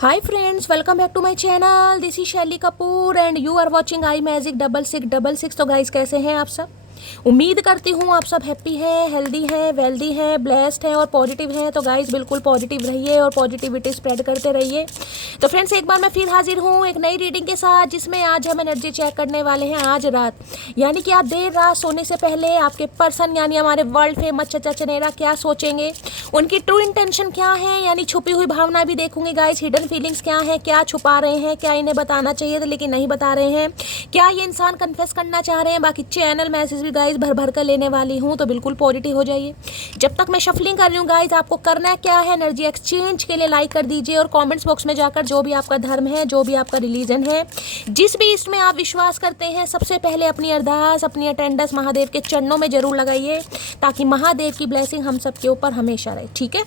Hi friends, welcome back to my channel. This is Shelly Kapoor and you are watching I magic 6666। तो guys कैसे हैं आप सब? उम्मीद करती हूँ आप सब हैप्पी हैं, हेल्दी हैं, वेल्दी हैं, ब्लेस्ड हैं और पॉजिटिव हैं। तो गाइस बिल्कुल पॉजिटिव रहिए और पॉजिटिविटी स्प्रेड करते रहिए। तो फ्रेंड्स एक बार मैं फिर हाजिर हूँ एक नई रीडिंग के साथ, जिसमें आज हम एनर्जी चेक करने वाले हैं आज रात, यानी कि आप देर रात सोने से पहले आपके पर्सन यानी हमारे वर्ल्ड फेमस चचा चनेरा क्या सोचेंगे, उनकी ट्रू इंटेंशन क्या है, यानी छुपी हुई भावना भी देखूंगी गाइस, हिडन फीलिंग्स क्या है, क्या छुपा रहे हैं, क्या इन्हें बताना चाहिए था लेकिन नहीं बता रहे हैं, क्या ये इंसान कन्फेस करना चाह रहे हैं। बाकी चैनल मैसेज भी गाइस भर भर कर लेने वाली हूँ, तो बिल्कुल पॉजिटिव हो जाइए। जब तक मैं शफलिंग कर रही हूँ गाइस, आपको करना क्या है, एनर्जी एक्सचेंज के लिए लाइक कर दीजिए और कमेंट्स बॉक्स में जाकर जो भी आपका धर्म है, जो भी आपका रिलीजन है, जिस भी इसमें आप विश्वास करते हैं, सबसे पहले अपनी अरदास, अपनी अटेंडेंस महादेव के चरणों में जरूर लगाइए, ताकि महादेव की ब्लेसिंग हम सबके ऊपर हमेशा रहे। ठीक है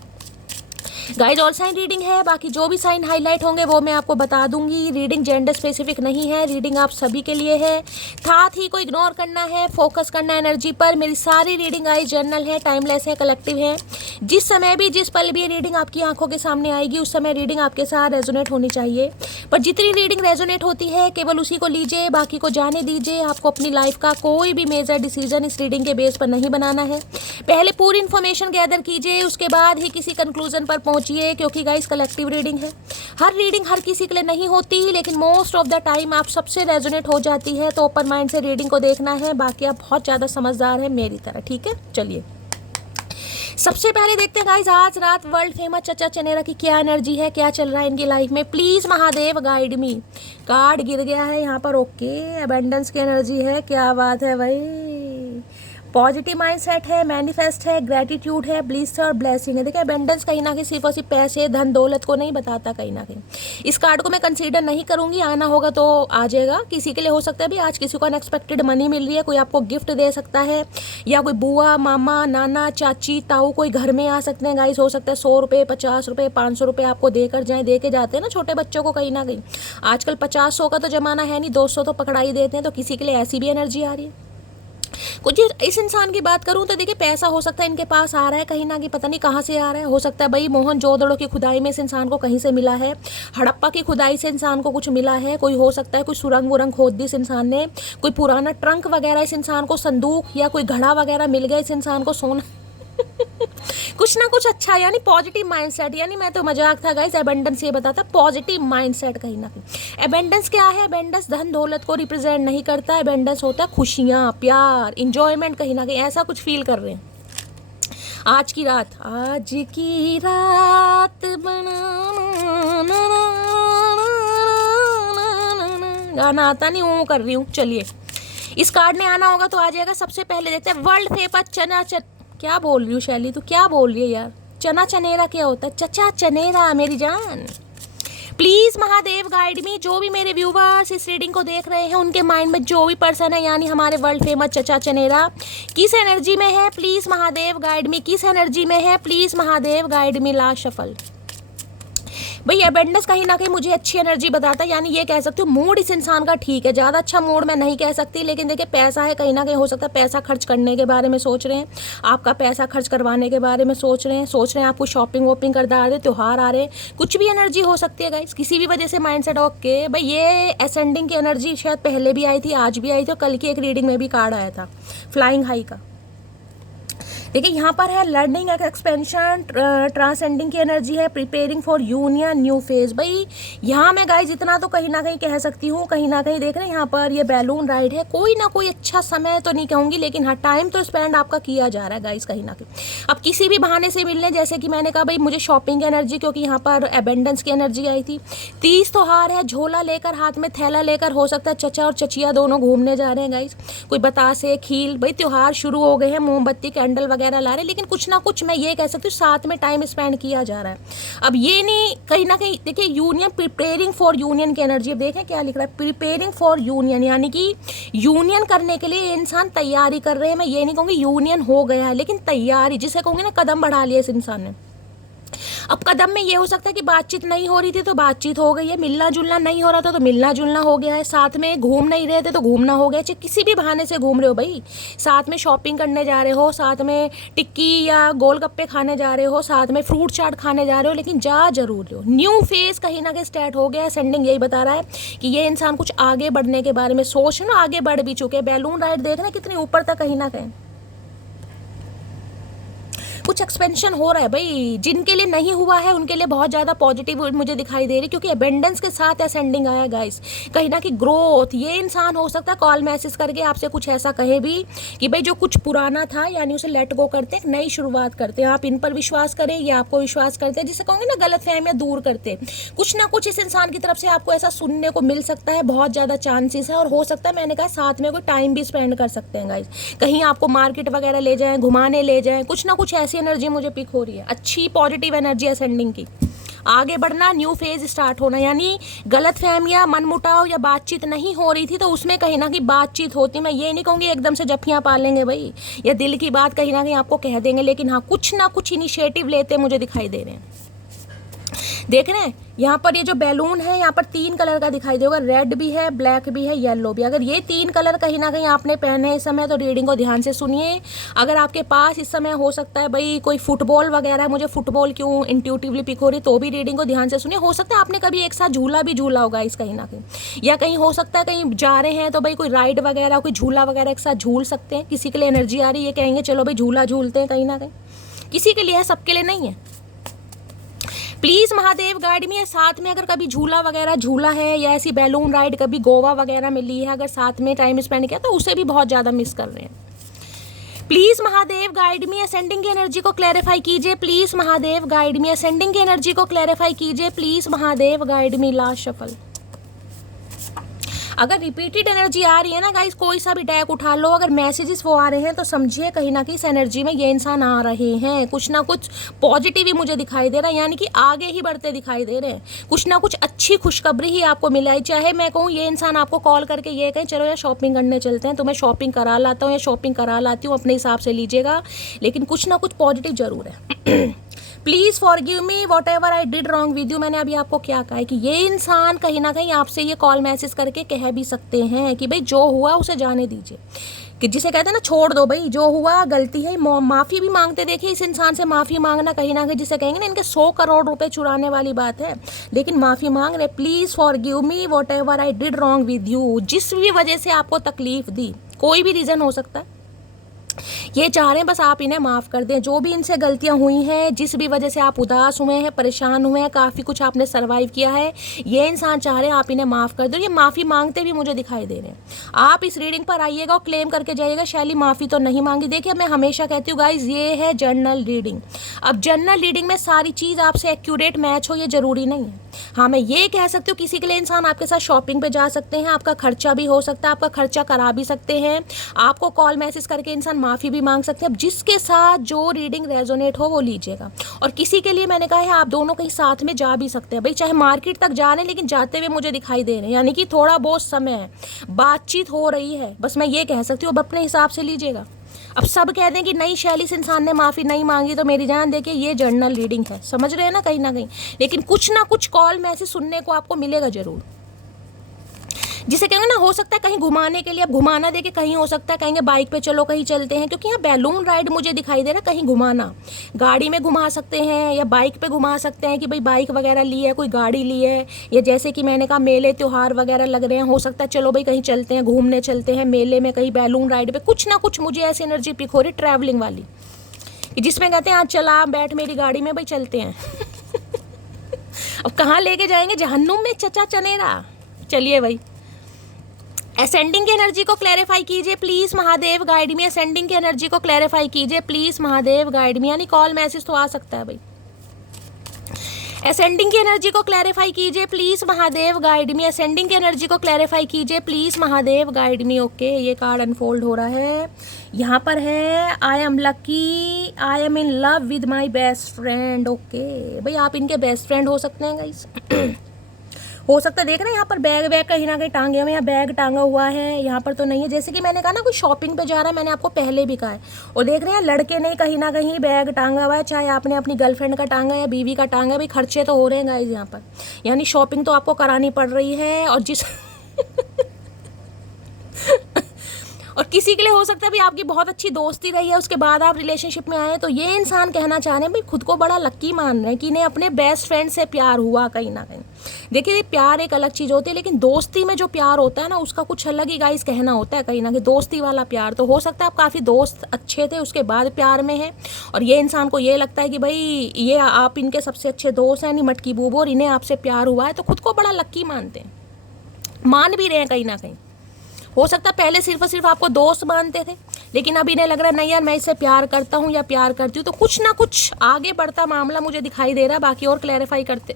गाइज, ऑल साइन रीडिंग है, बाकी जो भी साइन हाईलाइट होंगे वो मैं आपको बता दूंगी। रीडिंग जेंडर स्पेसिफिक नहीं है, रीडिंग आप सभी के लिए है। साथ ही को इग्नोर करना है, फोकस करना है एनर्जी पर। मेरी सारी रीडिंग गाइज जर्नल है, टाइमलेस है, कलेक्टिव है। जिस समय भी, जिस पल भी ये रीडिंग आपकी आंखों के सामने आएगी, उस समय रीडिंग आपके साथ रेजोनेट होनी चाहिए। पर जितनी रीडिंग रेजोनेट होती है केवल उसी को लीजिए, बाकी को जाने दीजिए। आपको अपनी लाइफ का कोई भी मेजर डिसीजन इस रीडिंग के बेस पर नहीं बनाना है। पहले पूरी इन्फॉर्मेशन गैदर कीजिए, उसके बाद ही किसी कंक्लूजन पर पहुंचिए, क्योंकि गाइस कलेक्टिव रीडिंग है। हर रीडिंग हर किसी के लिए नहीं होती, लेकिन मोस्ट ऑफ द टाइम आप सबसे रेजोनेट हो जाती है। तो ओपन माइंड से रीडिंग को देखना है, बाकी आप बहुत ज़्यादा समझदार हैं मेरी तरह। ठीक है, चलिए सबसे पहले देखते हैं गाइस आज रात वर्ल्ड फेमस चचा चनेरा की क्या एनर्जी है, क्या चल रहा है इनकी लाइफ में। Please Mahadev guide me. Card गिर गया है यहाँ पर, ओके। अबेंडेंस की एनर्जी है, क्या बात है भाई। पॉजिटिव माइंडसेट है, मैनिफेस्ट है, ग्रेटिट्यूड है, ब्लिस और ब्लेसिंग है। देखिए अबेंडेंस कहीं ना कहीं सिर्फ और सिर्फ पैसे, धन दौलत को नहीं बताता कहीं ना कहीं। इस कार्ड को मैं कंसीडर नहीं करूंगी, आना होगा तो आ जाएगा। किसी के लिए हो सकता है भी आज किसी को अनएक्सपेक्टेड मनी मिल रही है, कोई आपको गिफ्ट दे सकता है, या कोई बुआ, मामा, नाना, चाची, ताऊ कोई घर में आ सकते हैं गाइस। हो सकता है 100 रुपये, 50 रुपये, 500 रुपये आपको देकर जाएँ, दे के जाते हैं ना छोटे बच्चों को कहीं ना कहीं। आजकल 50-100 का तो जमाना है नहीं, 200 तो पकड़ा ही देते हैं। तो किसी के लिए ऐसी भी एनर्जी आ रही है। कुछ इस इंसान की बात करूं तो देखिए पैसा हो सकता है इनके पास आ रहा है कहीं ना कहीं, पता नहीं कहाँ से आ रहा है। हो सकता है भाई मोहनजोदड़ो की खुदाई में इस इंसान को कहीं से मिला है, हड़प्पा की खुदाई से इंसान को कुछ मिला है। कोई हो सकता है कोई सुरंग वुरंग खोद दी इस इंसान ने, कोई पुराना ट्रंक वगैरह इस इंसान को, संदूक या कोई घड़ा वगैरह मिल गया इस इंसान को, सोना कुछ ना कुछ अच्छा, यानी पॉजिटिव माइंडसेट। यानी मैं तो मजाक था गाइस, एबेंडेंस ये बताता पॉजिटिव माइंडसेट कहीं ना कहीं। एबेंडेंस क्या है? एबेंडेंस धन दौलत को रिप्रेजेंट नहीं करता। एबेंडेंस होता है खुशियाँ, प्यार, इंजॉयमेंट, कहीं ना कहीं ऐसा कुछ फील कर रहे हैं। आज की रात, आज की रात गाना आता नहीं, वो कर रही हूँ। चलिए इस कार्ड ने आना होगा तो आ जाएगा। सबसे पहले देखते हैं वर्ल्ड फेमस चना क्या बोल रही हूँ शैली, तू क्या बोल रही है यार। चना चनेरा क्या होता है? चचा चनेरा मेरी जान। प्लीज महादेव गाइड मी। जो भी मेरे व्यूवर्स इस रीडिंग को देख रहे हैं, उनके माइंड में जो भी पर्सन है, यानी हमारे वर्ल्ड फेमस चचा चनेरा किस एनर्जी में है, प्लीज महादेव गाइड मी। किस एनर्जी में है, please Mahadev guide me. Last shuffle भाई। एबेंडेंस कहीं ना कहीं मुझे अच्छी एनर्जी बताता है, यानी ये कह सकती हूँ मूड इस इंसान का ठीक है। ज़्यादा अच्छा मूड मैं नहीं कह सकती, लेकिन देखिए पैसा है, कहीं ना कहीं हो सकता है पैसा खर्च करने के बारे में सोच रहे हैं, आपका पैसा खर्च करवाने के बारे में सोच रहे हैं आपको शॉपिंग वॉपिंग करवा रहे हैं, त्यौहार आ रहे हैं, कुछ भी एनर्जी हो सकती है गाइस, किसी भी वजह से माइंडसेट। ओके भाई, ये असेंडिंग की एनर्जी शायद पहले भी आई थी, आज भी आई थी, और कल की एक रीडिंग में भी कार्ड आया था फ्लाइंग हाई का। देखिए यहाँ पर है लर्निंग, एक्सपेंशन, ट्रांसेंडिंग की एनर्जी है, preparing for union, new phase. भाई यहाँ मैं गाइज इतना तो कहीं ना कहीं कह सकती हूँ, कहीं ना कहीं देख रहे हैं यहाँ पर ये बैलून राइड है। कोई ना कोई अच्छा समय तो नहीं कहूँगी, लेकिन हाँ टाइम तो स्पेंड आपका किया जा रहा है गाइज कहीं ना कहीं। अब किसी भी बहाने से मिलने, जैसे कि मैंने कहा भाई मुझे शॉपिंग की एनर्जी, क्योंकि यहाँ पर एबेंडेंस की एनर्जी आई थी। 30 त्योहार है, झोला लेकर, हाथ में थैला लेकर, हो सकता है चचा और चचिया दोनों घूमने जा रहे हैं गाइज। कोई बतासे, खील, भाई त्योहार शुरू हो गए हैं, मोमबत्ती, कैंडल वगैरह ला रहे हैं, लेकिन कुछ ना कुछ मैं ये कह सकती हूँ साथ में टाइम स्पेंड किया जा रहा है। अब ये नहीं, कहीं ना कहीं देखिए यूनियन, प्रिपेयरिंग फॉर यूनियन की एनर्जी। अब देखें क्या लिख रहा है, प्रिपेयरिंग फॉर यूनियन, यानी कि यूनियन करने के लिए इंसान तैयारी कर रहे हैं। मैं ये नहीं कहूँगी यूनियन हो गया है, लेकिन तैयारी जिसे कहूँगी ना, कदम बढ़ा लिया इस इंसान ने। अब कदम में ये हो सकता है कि बातचीत नहीं हो रही थी तो बातचीत हो गई है, मिलना जुलना नहीं हो रहा था तो मिलना जुलना हो गया है, साथ में घूम नहीं रहे थे तो घूमना हो गया, चाहे किसी भी बहाने से घूम रहे हो भाई, साथ में शॉपिंग करने जा रहे हो, साथ में टिक्की या गोलगप्पे खाने जा रहे हो, साथ में फ्रूट चाट खाने जा रहे हो, लेकिन जा जरूर रहे हो। न्यू फेज कहीं ना कहीं स्टार्ट हो गया है। सेंडिंग यही बता रहा है कि ये इंसान कुछ आगे बढ़ने के बारे में सोच ना, आगे बढ़ भी चुके हैं। बैलून राइड देख रहे हैं कितनी ऊपर तक, कहीं ना कहीं कुछ एक्सपेंशन हो रहा है भाई। जिनके लिए नहीं हुआ है उनके लिए बहुत ज़्यादा पॉजिटिव मुझे दिखाई दे रही, क्योंकि अबेंडेंस के साथ असेंडिंग आया गाइस। कहीं ना कहीं ग्रोथ, ये इंसान हो सकता है कॉल मैसेज करके आपसे कुछ ऐसा कहे भी कि भाई जो कुछ पुराना था यानी उसे लेट गो करते हैं, नई शुरुआत करते हैं। आप इन पर विश्वास करें, ये आपको विश्वास करते हैं, जिसे कहूँगे ना गलत फहमियाँ दूर करते। कुछ ना कुछ इस इंसान की तरफ से आपको ऐसा सुनने को मिल सकता है, बहुत ज़्यादा चांसेस है। और हो सकता है, मैंने कहा साथ में कोई टाइम भी स्पेंड कर सकते हैं गाइस, कहीं आपको मार्केट वगैरह ले जाएं, घुमाने ले जाएं, कुछ ना कुछ ऐसी एनर्जी मुझे पिक हो रही है, अच्छी पॉजिटिव एनर्जी असेंडिंग की। आगे बढ़ना, न्यू फेज स्टार्ट होना, यानी गलत फहमियाँ, मनमुटाव या बातचीत नहीं हो रही थी तो उसमें कहीं ना कहीं बातचीत होती। मैं ये नहीं कहूँगी एकदम से जफ्फियाँ पालेंगे भाई या दिल की बात कहीं ना कहीं आपको कह देंगे, लेकिन हाँ कुछ ना कुछ इनिशिएटिव लेते मुझे दिखाई दे रहे हैं। देख रहे हैं यहाँ पर ये जो बैलून है, यहाँ पर 3 कलर का दिखाई देगा, रेड भी है, ब्लैक भी है, येलो भी। अगर ये 3 कलर कहीं ना कहीं आपने पहने हैं इस समय तो रीडिंग को ध्यान से सुनिए। अगर आपके पास इस समय हो सकता है भाई कोई फुटबॉल वगैरह, मुझे फुटबॉल क्यों इंट्यूटिवली पिक हो रही, तो भी रीडिंग को ध्यान से सुनिए। हो सकता है आपने कभी एक साथ झूला भी झूला होगा इस कहीं ना कहीं, या कहीं हो सकता है कहीं जा रहे हैं तो भाई कोई राइड वगैरह, कोई झूला वगैरह एक साथ झूल सकते हैं। किसी के लिए एनर्जी आ रही है, कहेंगे चलो भाई झूला झूलते हैं, कहीं ना कहीं किसी के लिए है, सबके लिए नहीं है। प्लीज महादेव गाइड में, साथ में अगर कभी झूला वगैरह झूला है या ऐसी बैलून राइड कभी गोवा वगैरह में ली है, अगर साथ में टाइम स्पेंड किया तो उसे भी बहुत ज़्यादा मिस कर रहे हैं। Please Mahadev guide me, ascending की एनर्जी को क्लैरिफाई कीजिए। Please Mahadev guide me, ascending की एनर्जी को क्लैरिफाई कीजिए। Please Mahadev guide me. Last shuffle. अगर रिपीटेड एनर्जी आ रही है ना गाइस, कोई सा भी डेक उठा लो, अगर मैसेजेस वो आ रहे हैं तो समझिए कहीं ना कहीं इस एनर्जी में ये इंसान आ रहे हैं। कुछ ना कुछ पॉजिटिव ही मुझे दिखाई दे रहा है, यानी कि आगे ही बढ़ते दिखाई दे रहे हैं। कुछ ना कुछ अच्छी खुशखबरी ही आपको मिलाई। चाहे मैं कहूँ ये इंसान आपको कॉल करके ये कहें चलो यार शॉपिंग करने चलते हैं, तो मैं शॉपिंग करा लाता हूँ या शॉपिंग करा लाती हूँ, अपने हिसाब से लीजिएगा, लेकिन कुछ ना कुछ पॉजिटिव जरूर है। Please forgive me what ever I did wrong with you. मैंने अभी आपको क्या कहा है कि ये इंसान कहीं ना कहीं आपसे ये कॉल मैसेज करके कह भी सकते हैं कि भाई जो हुआ उसे जाने दीजिए, कि जिसे कहते हैं ना छोड़ दो भाई, जो हुआ गलती है। माफ़ी भी मांगते देखिए इस इंसान से, माफ़ी मांगना कहीं ना कहीं जिसे कहेंगे ना इनके 100 करोड़ रुपए चुराने वाली बात है, लेकिन माफ़ी मांग रहे। Please forgive me what ever I did wrong with you. जिस भी वजह से आपको तकलीफ दी, कोई भी रीज़न हो सकता है, ये चाह रहे हैं बस आप इन्हें माफ़ कर दें। जो भी इनसे गलतियां हुई हैं, जिस भी वजह से आप उदास हुए हैं, परेशान हुए हैं, काफ़ी कुछ आपने सरवाइव किया है, ये इंसान चाह रहे हैं आप इन्हें माफ़ कर दो। ये माफ़ी मांगते भी मुझे दिखाई दे रहे हैं। आप इस रीडिंग पर आइएगा और क्लेम करके जाइएगा शैली माफ़ी तो नहीं मांगी। देखिए मैं हमेशा कहती हूँ गाइज, ये है जनरल रीडिंग। अब जनरल रीडिंग में सारी चीज़ आपसे एक्यूरेट मैच हो ये ज़रूरी नहीं है। हाँ मैं ये कह सकती हूँ किसी के लिए इंसान आपके साथ शॉपिंग पे जा सकते हैं, आपका खर्चा भी हो सकता है, आपका खर्चा करा भी सकते हैं, आपको कॉल मैसेज करके इंसान माफ़ी भी मांग सकते हैं। अब जिसके साथ जो रीडिंग रेजोनेट हो वो लीजिएगा। और किसी के लिए मैंने कहा है आप दोनों कहीं साथ में जा भी सकते हैं भाई, चाहे मार्केट तक जा रहे हैं लेकिन जाते हुए मुझे दिखाई दे रहे हैं, यानी कि थोड़ा बहुत समय है, बातचीत हो रही है, बस मैं ये कह सकती हूँ। अब अपने हिसाब से लीजिएगा। अब सब कह दें कि नहीं शैली से इंसान ने माफ़ी नहीं मांगी, तो मेरी जान देखिए ये जर्नल रीडिंग है, समझ रहे हैं ना कहीं ना कहीं, लेकिन कुछ ना कुछ कॉल मैसेज सुनने को आपको मिलेगा जरूर, जिसे कहेंगे ना हो सकता है कहीं घुमाने के लिए, अब घुमाना देके कहीं हो सकता है कहेंगे बाइक पे चलो कहीं चलते हैं, क्योंकि यहाँ बैलून राइड मुझे दिखाई दे रहा है। कहीं घुमाना, गाड़ी में घुमा सकते हैं या बाइक पे घुमा सकते हैं कि भाई बाइक वगैरह ली है, कोई गाड़ी ली है, या जैसे कि मैंने कहा मेले त्यौहार वगैरह लग रहे हैं, हो सकता है चलो भाई कहीं चलते हैं, घूमने चलते हैं मेले में, कहीं बैलून राइड पे। कुछ ना कुछ मुझे ऐसी एनर्जी पिक हो रही ट्रैवलिंग वाली, जिसमें कहते हैं आज चला बैठ मेरी गाड़ी में भाई चलते हैं। अब कहाँ लेके जाएंगे, जहन्नुम में चचा चनेरा। चलिए भाई असेंडिंग की एनर्जी को क्लैरिफाई कीजिए please Mahadev guide me. Ascending की एनर्जी को क्लैरिफाई कीजिए प्लीज महादेव गाइड मी, यानी कॉल मैसेज तो आ सकता है भाई। असेंडिंग की एनर्जी को क्लैरिफाई कीजिए please Mahadev guide me. Ascending की एनर्जी को क्लैरिफाई कीजिए please Mahadev guide me. Okay ये कार्ड अनफोल्ड हो रहा है, यहाँ पर है I am lucky, I am in love with my best friend. Okay भाई आप इनके बेस्ट फ्रेंड हो सकते हैं गाइस। हो सकता है देख रहे हैं यहाँ पर बैग वैग कहीं ना कहीं टांगे हुए, यहाँ बैग टांगा हुआ है, यहाँ पर तो नहीं है। जैसे कि मैंने कहा ना कोई शॉपिंग पे जा रहा है, मैंने आपको पहले भी कहा है। और देख रहे हैं लड़के ने कहीं ना कहीं बैग टांगा हुआ है, चाहे आपने अपनी गर्लफ्रेंड का टांगा या बीवी का टांगा, भाई खर्चे तो हो रहे हैं गाइस यहाँ पर, यानी शॉपिंग तो आपको करानी पड़ रही है। और जिस और किसी के लिए हो सकता है भी आपकी बहुत अच्छी दोस्ती रही है, उसके बाद आप रिलेशनशिप में आए, तो ये इंसान कहना चाह रहे हैं भाई खुद को बड़ा लक्की मान रहे हैं कि इन्हें अपने बेस्ट फ्रेंड से प्यार हुआ कहीं ना कहीं। देखिए प्यार एक अलग चीज़ होती है, लेकिन दोस्ती में जो प्यार होता है ना उसका कुछ अलग ही गाइस कहना होता है कहीं ना कहीं, दोस्ती वाला प्यार। तो हो सकता है आप काफ़ी दोस्त अच्छे थे उसके बाद प्यार में है, और ये इंसान को ये लगता है कि भाई ये आप इनके सबसे अच्छे दोस्त हैं, यानी मटकी बूबू, और इन्हें आपसे प्यार हुआ है, तो खुद को बड़ा लक्की मानते हैं, मान भी रहे हैं कहीं ना कहीं। हो सकता है पहले सिर्फ और सिर्फ आपको दोस्त मानते थे, लेकिन अब इन्हें लग रहा है नहीं यार मैं इससे प्यार करता हूँ या प्यार करती हूँ, तो कुछ ना कुछ आगे बढ़ता मामला मुझे दिखाई दे रहा है। बाकी और क्लैरिफाई करते,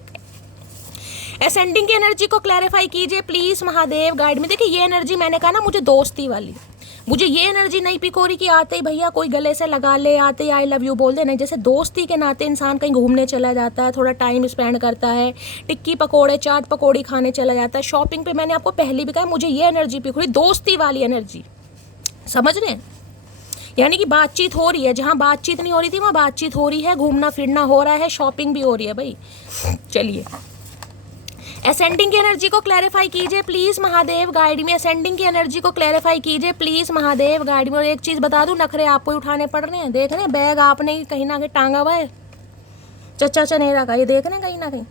असेंडिंग की एनर्जी को क्लैरिफाई कीजिए प्लीज़ महादेव गाइड में। देखिए ये एनर्जी मैंने कहा ना मुझे दोस्ती वाली, मुझे ये एनर्जी नहीं पिक हो रही कि आते ही भैया कोई गले से लगा ले, आते ही आई लव यू बोल दे, नहीं। जैसे दोस्ती के नाते इंसान कहीं घूमने चला जाता है, थोड़ा टाइम स्पेंड करता है, टिक्की पकोड़े चाट पकौड़ी खाने चला जाता है, शॉपिंग पे मैंने आपको पहले भी कहा मुझे ये एनर्जी पिक हो रही, दोस्ती वाली एनर्जी, समझ रहे हैं। यानी कि बातचीत हो रही है, जहाँ बातचीत नहीं हो रही थी वहाँ बातचीत हो रही है, घूमना फिरना हो रहा है, शॉपिंग भी हो रही है भाई। चलिए असेंडिंग की एनर्जी को क्लैरिफाई कीजिए प्लीज़ महादेव गाइड में, असेंडिंग की एनर्जी को क्लैरिफाई कीजिए प्लीज़ महादेव गाइड में। और एक चीज़ बता दूं, नखरे आपको ही उठाने पड़ रहे हैं, देख रहे हैं बैग आपने ही कहीं ना कहीं टांगा हुआ है चच्चा चनेरा का, ये देख रहे हैं कहीं ना कहीं।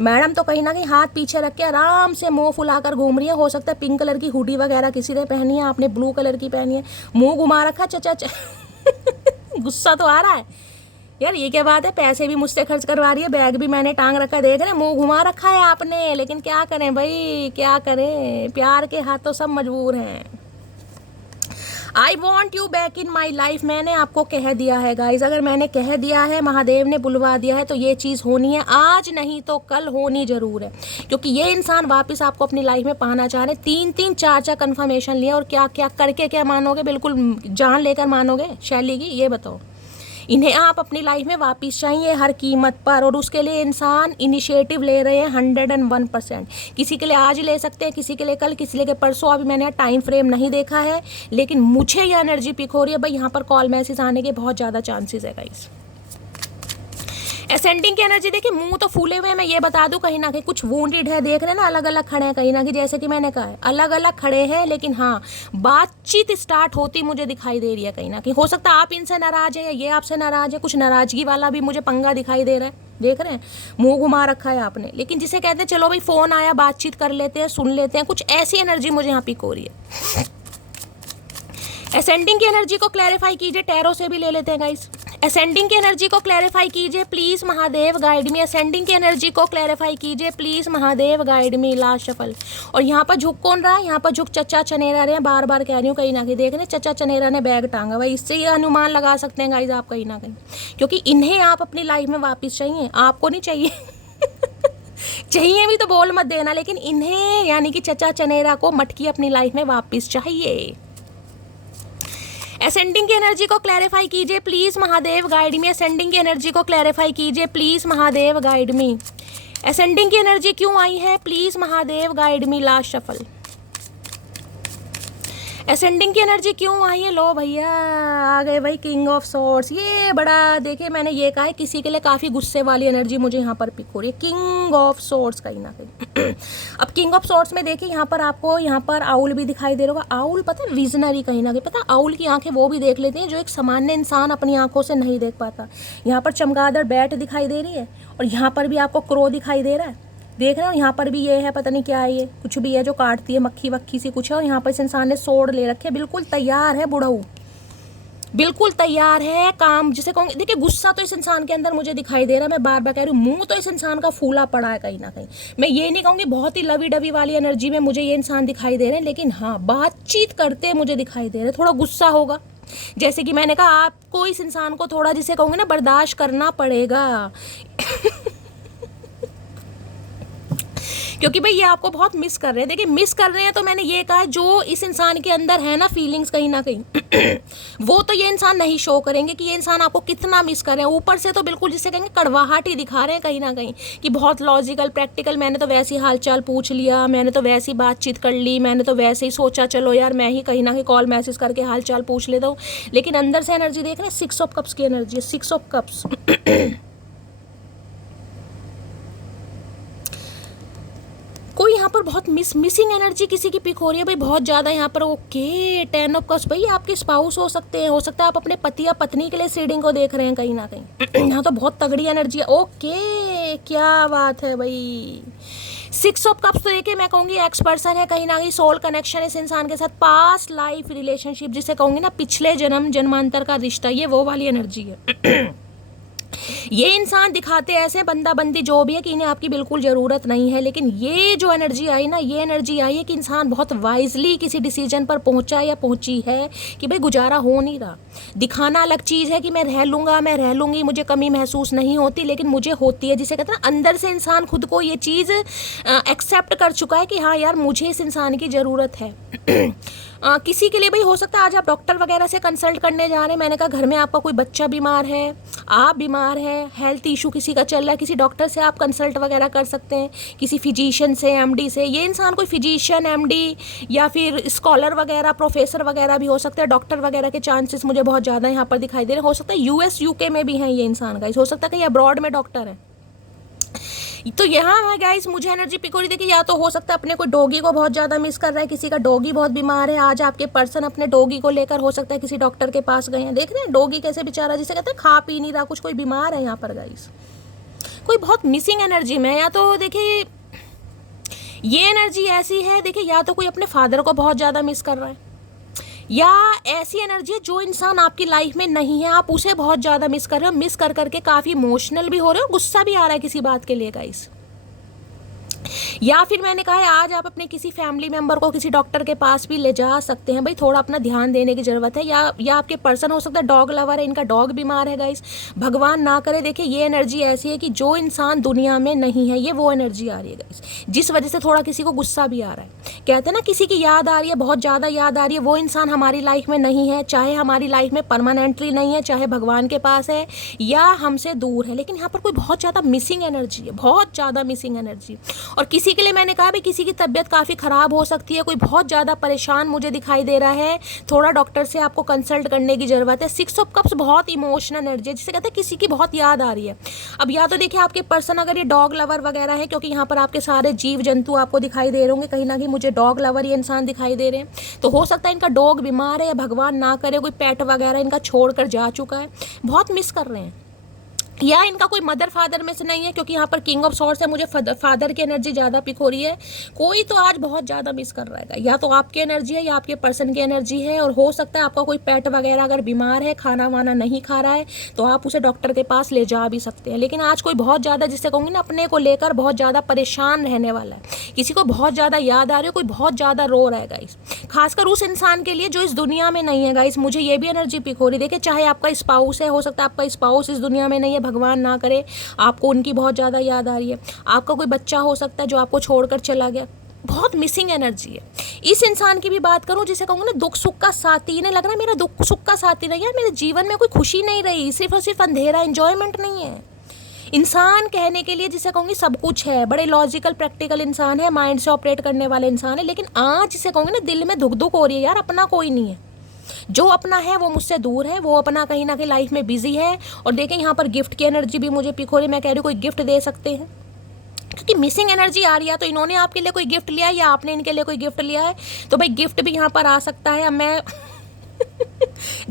मैडम तो कहीं ना कहीं हाथ पीछे रख के आराम से मुंह फुलाकर घूम रही है। हो सकता है पिंक कलर की हुडी वगैरह किसी ने पहनी है, आपने ब्लू कलर की पहनी है, मुंह घुमा रखा चचा गुस्सा तो आ रहा है यार, ये क्या बात है, पैसे भी मुझसे खर्च करवा रही है, बैग भी मैंने टांग रखा है, देख रहे हैं मुंह घुमा रखा है आपने, लेकिन क्या करें भाई क्या करें, प्यार के हाथ तो सब मजबूर हैं। I want you back in my life, मैंने आपको कह दिया है गाइज, अगर मैंने कह दिया है, महादेव ने बुलवा दिया है, तो ये चीज़ होनी है, आज नहीं तो कल होनी जरूर है, क्योंकि ये इंसान वापस आपको अपनी लाइफ में पाना चाह रहे। 3-3 4-4 कन्फर्मेशन लिए, और क्या क्या करके क्या मानोगे, बिल्कुल जान लेकर मानोगे शैली की, ये बताओ। इन्हें आप अपनी लाइफ में वापस चाहिए हर कीमत पर, और उसके लिए इंसान इनिशिएटिव ले रहे हैं 101%। किसी के लिए आज ले सकते हैं, किसी के लिए कल, किसी के परसों, अभी मैंने टाइम फ्रेम नहीं देखा है, लेकिन मुझे ये एनर्जी पिक हो रही है भाई, यहाँ पर कॉल मैसेज आने के बहुत ज़्यादा चांसेस है गाइस। असेंडिंग की एनर्जी देखिए, मुंह तो फूले हुए हैं, मैं ये बता दूं कहीं ना कहीं कुछ वूंडेड है, देख रहे हैं ना, अलग अलग खड़े हैं कहीं ना कहीं, जैसे कि मैंने कहा है अलग अलग खड़े हैं, लेकिन हाँ बातचीत स्टार्ट होती मुझे दिखाई दे रही है कहीं ना कहीं। हो सकता है आप इनसे नाराज है या ये आपसे नाराज है, कुछ नाराजगी वाला भी मुझे पंगा दिखाई दे रहा है, देख रहे हैं मुंह घुमा रखा है आपने, लेकिन जिसे कहते हैं चलो भाई फोन आया बातचीत कर लेते हैं, सुन लेते हैं, कुछ ऐसी एनर्जी मुझे यहाँ पिक हो रही है। असेंडिंग की एनर्जी को क्लैरिफाई कीजिए, टैरो से भी ले लेते हैं गाइस। असेंडिंग की एनर्जी को क्लैरिफाई कीजिए please Mahadev guide me, ascending की एनर्जी को क्लैरिफाई कीजिए please Mahadev guide me. Last shuffle, और यहाँ पर झुक कौन रहा है, यहाँ पर झुक चचा चनेरा रहे हैं, बार बार कह रही हूँ कहीं ना कहीं, देख रहे हैं चचा चनेरा ने बैग टांगा भाई, इससे ये अनुमान लगा सकते हैं गाइज आप कहीं ना कहीं, क्योंकि इन्हें आप अपनी लाइफ में वापस चाहिए, आपको नहीं चाहिए चाहिए भी तो बोल मत देना, लेकिन इन्हें यानी कि चचा चनेरा को मटकी अपनी लाइफ में वापस चाहिए। असेंडिंग की एनर्जी को क्लैरिफाई कीजिए please Mahadev guide me, ascending की एनर्जी को क्लैरिफाई कीजिए please Mahadev guide me. Ascending की एनर्जी क्यों आई है please Mahadev guide me. Last shuffle, ascending की एनर्जी क्यों आई है, लो भैया आ गए भाई किंग ऑफ सॉर्ड्स। ये बड़ा देखिए मैंने ये कहा है किसी के लिए काफ़ी गुस्से वाली एनर्जी मुझे यहाँ पर पिक हो रही है, किंग ऑफ सॉर्ड्स कहीं ना कहीं। अब किंग ऑफ सॉर्ड्स में देखिए यहाँ पर आपको यहाँ पर आउल भी दिखाई दे रहा होगा, आउल पता है विजनरी कहीं ना कहीं, पता है आउल की आंखें वो भी देख लेते हैं जो एक सामान्य इंसान अपनी आंखों से नहीं देख पाता। यहाँ पर चमगादड़ बैट दिखाई दे रही है, और यहाँ पर भी आपको क्रो दिखाई दे रहा है, देख रहे हो यहाँ पर भी ये है, पता नहीं क्या है ये, कुछ भी है जो काटती है, मक्खी वक्खी सी कुछ है, और यहाँ पर इस इंसान ने सोड़ ले रखे, बिल्कुल तैयार है बुढ़ऊ, बिल्कुल तैयार है काम जिसे कहूँगी। देखिए गुस्सा तो इस इंसान के अंदर मुझे दिखाई दे रहा है, मैं बार बार कह रही हूँ, मुंह तो इस इंसान का फूला पड़ा है कहीं ना कहीं। मैं ये नहीं कहूँगी बहुत ही लवी डवी वाली एनर्जी में मुझे ये इंसान दिखाई दे रहे हैं, लेकिन हाँ बातचीत करते मुझे दिखाई दे रहे हैं, थोड़ा गुस्सा होगा, जैसे कि मैंने कहा आपको इस इंसान को थोड़ा जिसे कहूँगी ना बर्दाश्त करना पड़ेगा क्योंकि भाई ये आपको बहुत मिस कर रहे हैं। देखिए मिस कर रहे हैं तो मैंने ये कहा जो इस इंसान के अंदर है ना फीलिंग्स कहीं ना कहीं वो तो ये इंसान नहीं शो करेंगे कि ये इंसान आपको कितना मिस कर रहे हैं। ऊपर से तो बिल्कुल जिसे कहेंगे कड़वाहट ही दिखा रहे हैं कहीं ना कहीं कि बहुत लॉजिकल प्रैक्टिकल, मैंने तो वैसे ही हालचाल पूछ लिया, मैंने तो वैसे ही बातचीत कर ली, मैंने तो वैसे ही सोचा चलो यार मैं ही कहीं ना कहीं कॉल मैसेज करके हालचाल पूछ लेता हूँ। लेकिन अंदर से एनर्जी देख रहे हैं, 6 ऑफ कप्स की एनर्जी है, 6 ऑफ कप्स। कोई यहाँ पर बहुत मिसिंग एनर्जी किसी की पिक हो रही है भाई बहुत ज़्यादा यहाँ पर। ओके 10 ऑफ कप्स, भाई आपके स्पाउस हो सकते हैं, हो सकता है आप अपने पति या पत्नी के लिए सीडिंग को देख रहे हैं कहीं ना कहीं। यहाँ तो बहुत तगड़ी एनर्जी है। ओके क्या बात है भाई। 6 ऑफ कप्स तो देखिए मैं कहूँगी एक्स पर्सन है कहीं ना कहीं, सोल कनेक्शन इस इंसान के साथ, पास्ट लाइफ रिलेशनशिप जिसे कहूँगी ना, पिछले जन्म जन्मांतर का रिश्ता, ये वो वाली एनर्जी है। ये इंसान दिखाते ऐसे बंदा बंदी जो भी है कि इन्हें आपकी बिल्कुल ज़रूरत नहीं है, लेकिन ये जो एनर्जी आई ना, ये एनर्जी आई है कि इंसान बहुत वाइजली किसी डिसीजन पर पहुंचा या पहुंची है कि भाई गुजारा हो नहीं रहा। दिखाना अलग चीज़ है कि मैं रह लूँगा, मैं रह लूँगी, मुझे कमी महसूस नहीं होती, लेकिन मुझे होती है। जिसे कहते हैं ना अंदर से इंसान खुद को ये चीज़ एक्सेप्ट कर चुका है कि हाँ यार मुझे इस इंसान की ज़रूरत है। किसी के लिए भाई हो सकता है आज आप डॉक्टर वगैरह से कंसल्ट करने जा रहे हैं। मैंने कहा घर में आपका कोई बच्चा बीमार है, आप बीमार हैं, हेल्थ इशू किसी का चल रहा है, किसी डॉक्टर से आप कंसल्ट वगैरह कर सकते हैं, किसी फिजिशियन से, एमडी से। ये इंसान कोई फिजिशियन, एमडी या फिर स्कॉलर वगैरह, प्रोफेसर वगैरह भी हो सकता है। डॉक्टर वगैरह के चांसेस मुझे बहुत ज़्यादा यहाँ पर दिखाई दे रहे हैं। हो सकता है यूएस यूके में भी हैं ये इंसान गाइस, हो सकता है कहीं अब्रॉड में डॉक्टर है। तो यहाँ है गाइस मुझे एनर्जी पिक हो रही थी कि या तो हो सकता है अपने कोई डॉगी को बहुत ज़्यादा मिस कर रहा है, किसी का डॉगी बहुत बीमार है। आज आपके पर्सन अपने डॉगी को लेकर हो सकता है किसी डॉक्टर के पास गए हैं। देख रहे हैं डॉगी कैसे बेचारा, जिसे कहते हैं खा पी नहीं रहा, कुछ कोई बीमार है यहाँ पर गाइस, कोई बहुत मिसिंग एनर्जी में। या तो देखिए ये एनर्जी ऐसी है, देखिए या तो कोई अपने फादर को बहुत ज़्यादा मिस कर रहा है, या ऐसी एनर्जी है जो इंसान आपकी लाइफ में नहीं है, आप उसे बहुत ज़्यादा मिस कर रहे हो। मिस कर करके काफ़ी इमोशनल भी हो रहे हो, गुस्सा भी आ रहा है किसी बात के लिए गाइस। या फिर मैंने कहा है आज आप अपने किसी फैमिली मेंबर को किसी डॉक्टर के पास भी ले जा सकते हैं। भाई थोड़ा अपना ध्यान देने की ज़रूरत है। या आपके पर्सन हो सकता है डॉग लवर है, इनका डॉग बीमार है गाइस, भगवान ना करे। देखिए ये एनर्जी ऐसी है कि जो इंसान दुनिया में नहीं है, ये वो एनर्जी आ रही है गाइस, जिस वजह से थोड़ा किसी को गुस्सा भी आ रहा है। कहते हैं ना किसी की याद आ रही है, बहुत ज़्यादा याद आ रही है, वो इंसान हमारी लाइफ में नहीं है, चाहे हमारी लाइफ में परमानेंटली नहीं है, चाहे भगवान के पास है या हमसे दूर है, लेकिन यहाँ पर कोई बहुत ज़्यादा मिसिंग एनर्जी है, बहुत ज़्यादा मिसिंग एनर्जी। और किसी के लिए मैंने कहा भी किसी की तबीयत काफ़ी ख़राब हो सकती है, कोई बहुत ज़्यादा परेशान मुझे दिखाई दे रहा है, थोड़ा डॉक्टर से आपको कंसल्ट करने की ज़रूरत है। 6 ऑफ कप्स बहुत इमोशनल एनर्जी है, जिसे कहते हैं किसी की बहुत याद आ रही है। अब या तो देखिए आपके पर्सन अगर ये डॉग लवर वगैरह है, क्योंकि यहाँ पर आपके सारे जीव जंतु आपको दिखाई दे रहे होंगे, कहीं ना कहीं मुझे डॉग लवर ये इंसान दिखाई दे रहे हैं, तो हो सकता है इनका डॉग बीमार है या भगवान ना करे कोई पेट वगैरह इनका छोड़ कर जा चुका है, बहुत मिस कर रहे हैं। या इनका कोई मदर फादर में से नहीं है, क्योंकि यहाँ पर किंग ऑफ सॉर्ड्स है, मुझे फादर की एनर्जी ज़्यादा पिक हो रही है। कोई तो आज बहुत ज़्यादा मिस कर रहा है, या तो आपकी एनर्जी है या आपके पर्सन की एनर्जी है। और हो सकता है आपका कोई पेट वगैरह अगर बीमार है, खाना वाना नहीं खा रहा है, तो आप उसे डॉक्टर के पास ले जा भी सकते हैं। लेकिन आज कोई बहुत ज़्यादा, जिससे कहूँगी ना, अपने को लेकर बहुत ज़्यादा परेशान रहने वाला है, किसी को बहुत ज़्यादा याद आ रही है, कोई बहुत ज़्यादा रो रहा है गाइस, खासकर उस इंसान के लिए जो इस दुनिया में नहीं है गाइस। मुझे ये भी एनर्जी पिक हो रही है। देखिए चाहे आपका स्पाउस है, हो सकता है आपका स्पाउस इस दुनिया में नहीं है, भगवान ना करे, आपको उनकी बहुत ज़्यादा याद आ रही है। आपका कोई बच्चा हो सकता है जो आपको छोड़कर चला गया, बहुत मिसिंग एनर्जी है। इस इंसान की भी बात करूं जिसे कहूँगा ना दुख सुख का साथी, इन्हें लग रहा है मेरा दुख सुख का साथी नहीं है, मेरे जीवन में कोई खुशी नहीं रही, सिर्फ और सिर्फ अंधेरा, एंजॉयमेंट नहीं है। इंसान कहने के लिए जिसे कहूँगी सब कुछ है, बड़े लॉजिकल प्रैक्टिकल इंसान है, माइंड से ऑपरेट करने वाले इंसान है, लेकिन आज जिसे कहूँगी ना दिल में धुक धुक हो रही है यार, अपना कोई नहीं है, जो अपना है वो मुझसे दूर है, वो अपना कहीं ना कहीं लाइफ में बिजी है। और देखें यहाँ पर गिफ्ट की एनर्जी भी मुझे पिक हो रही है, मैं कह रही हूँ कोई गिफ्ट दे सकते हैं, क्योंकि मिसिंग एनर्जी आ रही है। तो इन्होंने आपके लिए कोई गिफ्ट लिया है या आपने इनके लिए कोई गिफ्ट लिया है, तो भाई गिफ्ट भी यहाँ पर आ सकता है। अब मैं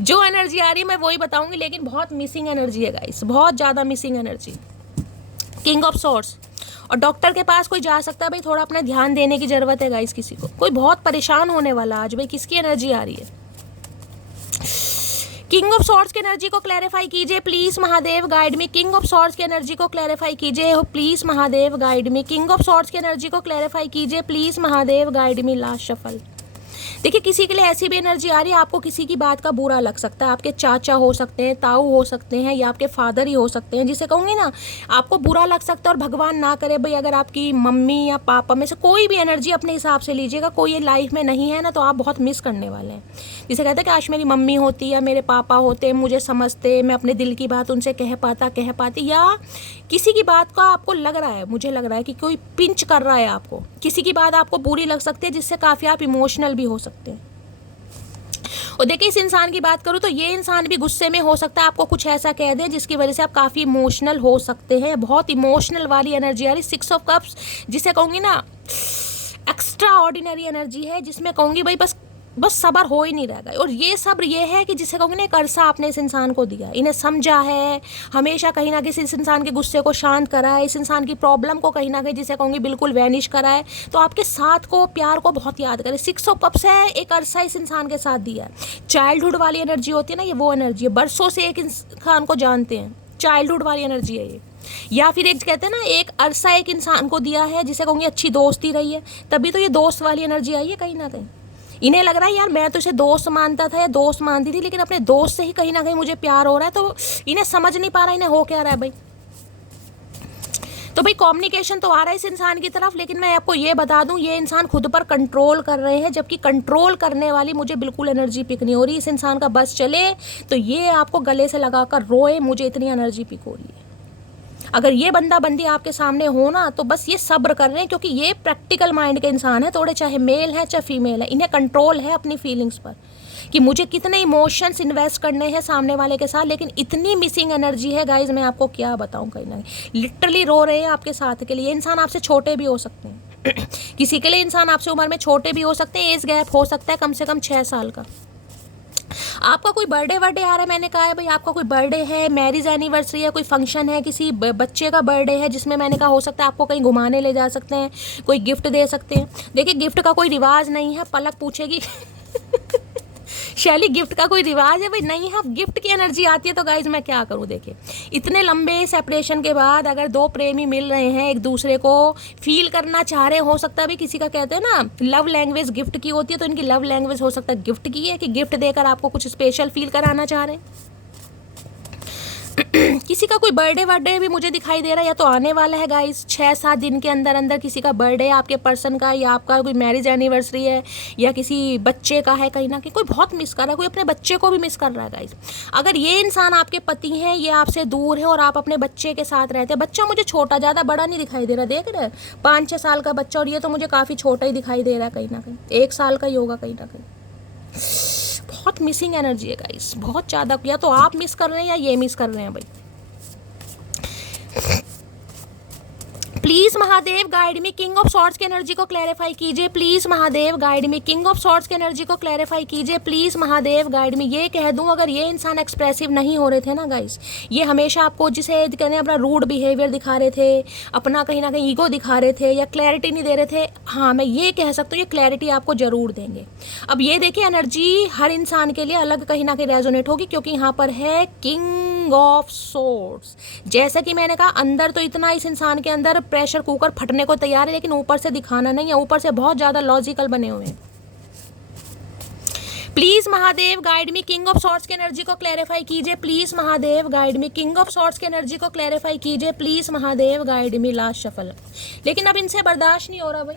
जो एनर्जी आ रही है मैं वही बताऊंगी, लेकिन बहुत मिसिंग एनर्जी है गाइस, बहुत ज़्यादा missing energy. King of swords, और डॉक्टर के पास कोई जा सकता है, भाई थोड़ा अपना ध्यान देने की ज़रूरत है गाइस। किसी को कोई बहुत परेशान होने वाला आज, भाई किसकी एनर्जी आ रही है। किंग ऑफ सॉर्ड्स की एनर्जी को क्लैरिफाई कीजिए please Mahadev, guide me. King of swords की एनर्जी को क्लैरिफाई कीजिए please Mahadev, guide me. King of swords की एनर्जी को क्लैरिफाई कीजिए please Mahadev, guide me. Last shuffle. देखिए किसी के लिए ऐसी भी एनर्जी आ रही है, आपको किसी की बात का बुरा लग सकता है, आपके चाचा हो सकते हैं, ताऊ हो सकते हैं, या आपके फादर ही हो सकते हैं, जिसे कहूँगी ना आपको बुरा लग सकता है। और भगवान ना करे भाई अगर आपकी मम्मी या पापा में से कोई भी एनर्जी अपने हिसाब से लीजिएगा, कोई ये लाइफ में नहीं है ना, तो आप बहुत मिस करने वाले हैं। जिसे कहते हैं कि काश मेरी मम्मी होती या मेरे पापा होते, मुझे समझते, मैं अपने दिल की बात उनसे कह पाती, या किसी की बात का आपको लग रहा है, मुझे लग रहा है कि कोई पिंच कर रहा है आपको, किसी की बात आपको बुरी लग सकती है, जिससे काफ़ी आप इमोशनल भी हो सकते हैं। और देखिए इस इंसान की बात करूँ तो ये इंसान भी गुस्से में हो सकता है, आपको कुछ ऐसा कह दे जिसकी वजह से आप काफ़ी इमोशनल हो सकते हैं। बहुत इमोशनल वाली एनर्जी आ रही, 6 ऑफ कप्स, जिसे कहूँगी ना एक्स्ट्रा ऑर्डिनरी एनर्जी है, जिसमें कहूँगी भाई बस सब्र हो ही नहीं रहेगा। और ये सब्र ये है कि जिसे कहूँगी ना एक अरसा आपने इस इंसान को दिया, इन्हें समझा है, हमेशा कहीं ना कहीं इस इंसान के गुस्से को शांत करा है, इस इंसान की प्रॉब्लम को कहीं ना कहीं जिसे कहूँगी बिल्कुल वैनिश करा है, तो आपके साथ को प्यार को बहुत याद करे। 6 ऑफ कप्स है, एक अरसा इस इंसान के साथ दिया है। चाइल्डहुड वाली एनर्जी होती है ना, ये वो एनर्जी है, बरसों से एक इंसान को जानते हैं, चाइल्डहुड वाली एनर्जी है ये। या फिर एक कहते हैं ना एक अरसा एक इंसान को दिया है, जिसे कहूँगी अच्छी दोस्ती रही है, तभी तो ये दोस्त वाली एनर्जी आई है कहीं ना कहीं। इन्हें लग रहा है यार मैं तो इसे दोस्त मानता था या दोस्त मानती थी, लेकिन अपने दोस्त से ही कहीं ना कहीं मुझे प्यार हो रहा है, तो इन्हें समझ नहीं पा रहा इन्हें हो क्या रहा है भाई। तो भाई कम्युनिकेशन तो आ रहा है इस इंसान की तरफ, लेकिन मैं आपको ये बता दूं ये इंसान खुद पर कंट्रोल कर रहे हैं, जबकि कंट्रोल करने वाली मुझे बिल्कुल एनर्जी पिक नहीं हो रही। इस इंसान का बस चले तो ये आपको गले से लगाकर रोए, मुझे इतनी एनर्जी पिक हो रही है। अगर ये बंदा बंदी आपके सामने हो ना, तो बस ये सब्र कर रहे हैं, क्योंकि ये प्रैक्टिकल माइंड के इंसान है थोड़े, चाहे मेल है चाहे फीमेल है, इन्हें कंट्रोल है अपनी फीलिंग्स पर कि मुझे कितने इमोशंस इन्वेस्ट करने हैं सामने वाले के साथ। लेकिन इतनी मिसिंग एनर्जी है गाइज, मैं आपको क्या बताऊं, कहीं ना कहीं लिटरली रो रहे हैं आपके साथ के लिए। ये इंसान आपसे छोटे भी हो सकते हैं किसी के लिए इंसान आपसे उम्र में छोटे भी हो सकते हैं, एज गैप हो सकता है कम से कम 6 साल का। आपका कोई बर्थडे वर्डे आ रहा है, मैंने कहा है भाई आपका कोई बर्थडे है, मैरिज एनिवर्सरी है, कोई फंक्शन है, किसी बच्चे का बर्थडे है, जिसमें मैंने कहा हो सकता है आपको कहीं घुमाने ले जा सकते हैं, कोई गिफ्ट दे सकते हैं। देखिए गिफ्ट का कोई रिवाज नहीं है, पलक पूछेगी शैली गिफ्ट का कोई रिवाज है भाई नहीं है। गिफ्ट की एनर्जी आती है तो गाइज मैं क्या करूं। देखिए इतने लंबे सेपरेशन के बाद अगर दो प्रेमी मिल रहे हैं, एक दूसरे को फील करना चाह रहे, हो सकता है भी किसी का कहते हैं ना लव लैंग्वेज गिफ्ट की होती है, तो इनकी लव लैंग्वेज हो सकता है गिफ्ट की है, कि गिफ्ट देकर आपको कुछ स्पेशल फील कराना चाह रहे हैं। किसी का कोई बर्थडे वर्डे भी मुझे दिखाई दे रहा है, या तो आने वाला है गाइस 6-7 दिन के अंदर अंदर किसी का बर्थडे है आपके पर्सन का, या आपका कोई मैरिज एनिवर्सरी है, या किसी बच्चे का है, कहीं ना कहीं कोई बहुत मिस कर रहा है, कोई अपने बच्चे को भी मिस कर रहा है गाइस। अगर ये इंसान आपके पति हैं, ये आपसे दूर है और आप अपने बच्चे के साथ रहते हैं, बच्चा मुझे छोटा, ज़्यादा बड़ा नहीं दिखाई दे रहा, देख रहे हैं 5-6 साल का बच्चा, और ये तो मुझे काफ़ी छोटा ही दिखाई दे रहा है, कहीं ना कहीं 1 साल का ही होगा कहीं ना कहीं। बहुत मिसिंग एनर्जी है गाइस, बहुत ज़्यादा, या तो आप मिस कर रहे हैं या ये मिस कर रहे हैं भाई। प्लीज महादेव गाइड में किंग ऑफ सॉर्ड्स की एनर्जी को क्लैरिफाई कीजिए। प्लीज महादेव गाइड में किंग ऑफ सॉर्ड्स की एनर्जी को क्लैरिफाई कीजिए। प्लीज महादेव गाइड में। ये कह दूं अगर ये इंसान एक्सप्रेसिव नहीं हो रहे थे ना गाइस, ये हमेशा आपको जिसे कहते हैं अपना रूड बिहेवियर दिखा रहे थे, अपना कहीं ना कहीं ईगो दिखा रहे थे, या क्लैरिटी नहीं दे रहे थे, हाँ मैं ये कह सकती हूँ ये क्लैरिटी आपको जरूर देंगे। अब ये देखिए एनर्जी हर इंसान के लिए अलग कहीं ना कहीं रेजोनेट होगी, क्योंकि यहाँ पर है किंग ऑफ सॉर्ड्स। जैसा कि मैंने कहा अंदर तो इतना इस इंसान के अंदर प्रेशर कुकर फटने को तैयार है, लेकिन ऊपर से दिखाना नहीं है, ऊपर से बहुत ज्यादा लॉजिकल बने हुए हैं। Please Mahadev guide me king of swords की एनर्जी को क्लैरिफाई कीजिए। Please Mahadev guide me king of swords की एनर्जी को क्लैरिफाई कीजिए। Please Mahadev guide me. Last shuffle. लेकिन अब इनसे बर्दाश्त नहीं हो रहा भाई,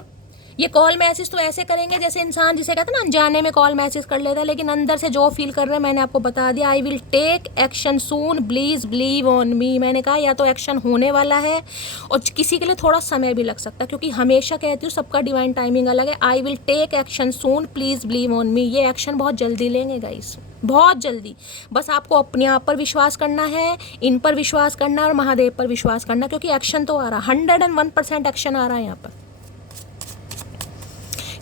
ये कॉल मैसेज तो ऐसे करेंगे जैसे इंसान जिसे कहते हैं ना अनजाने में कॉल मैसेज कर लेता है, लेकिन अंदर से जो फील कर रहे हैं मैंने आपको बता दिया। I will take action soon, please believe on me. मैंने कहा या तो एक्शन होने वाला है, और किसी के लिए थोड़ा समय भी लग सकता है, क्योंकि हमेशा कहती हूँ सबका डिवाइन टाइमिंग अलग है। I will take action soon, please believe on me. ये एक्शन बहुत जल्दी लेंगे गाइस, बहुत जल्दी। बस आपको अपने आप पर विश्वास करना है, इन पर विश्वास करना है और महादेव पर विश्वास करना, क्योंकि एक्शन तो आ रहा, 101% एक्शन आ रहा है यहाँ पर।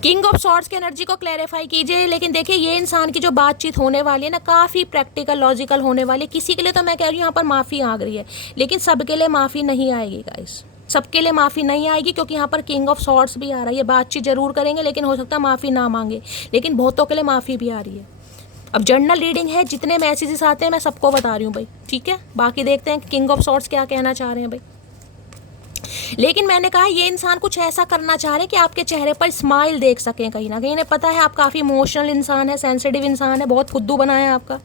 किंग ऑफ सॉर्ड्स की एनर्जी को क्लैरिफाई कीजिए। लेकिन देखिए ये इंसान की जो बातचीत होने वाली है ना, काफ़ी प्रैक्टिकल लॉजिकल होने वाली है। किसी के लिए तो मैं कह रही हूँ यहाँ पर माफ़ी आ गई है, लेकिन सबके लिए माफ़ी नहीं आएगी गाइस, सबके लिए माफ़ी नहीं आएगी, क्योंकि यहाँ पर किंग ऑफ सॉर्ड्स भी आ रहा है। ये बातचीत जरूर करेंगे, लेकिन हो सकता है माफ़ी ना मांगे, लेकिन बहुतों के लिए माफ़ी भी आ रही है। अब जर्नल रीडिंग है, जितने मैसेजेस आते हैं मैं सबको बता रही हूँ भाई, ठीक है। बाकी देखते हैं किंग ऑफ सॉर्ड्स क्या कहना चाह रहे हैं भाई। लेकिन मैंने कहा ये इंसान कुछ ऐसा करना चाह रहे हैं कि आपके चेहरे पर स्माइल देख सकें कहीं ना कहीं। इन्हें पता है आप काफ़ी इमोशनल इंसान है, सेंसिटिव इंसान है, बहुत फुद्दू बना है आपका।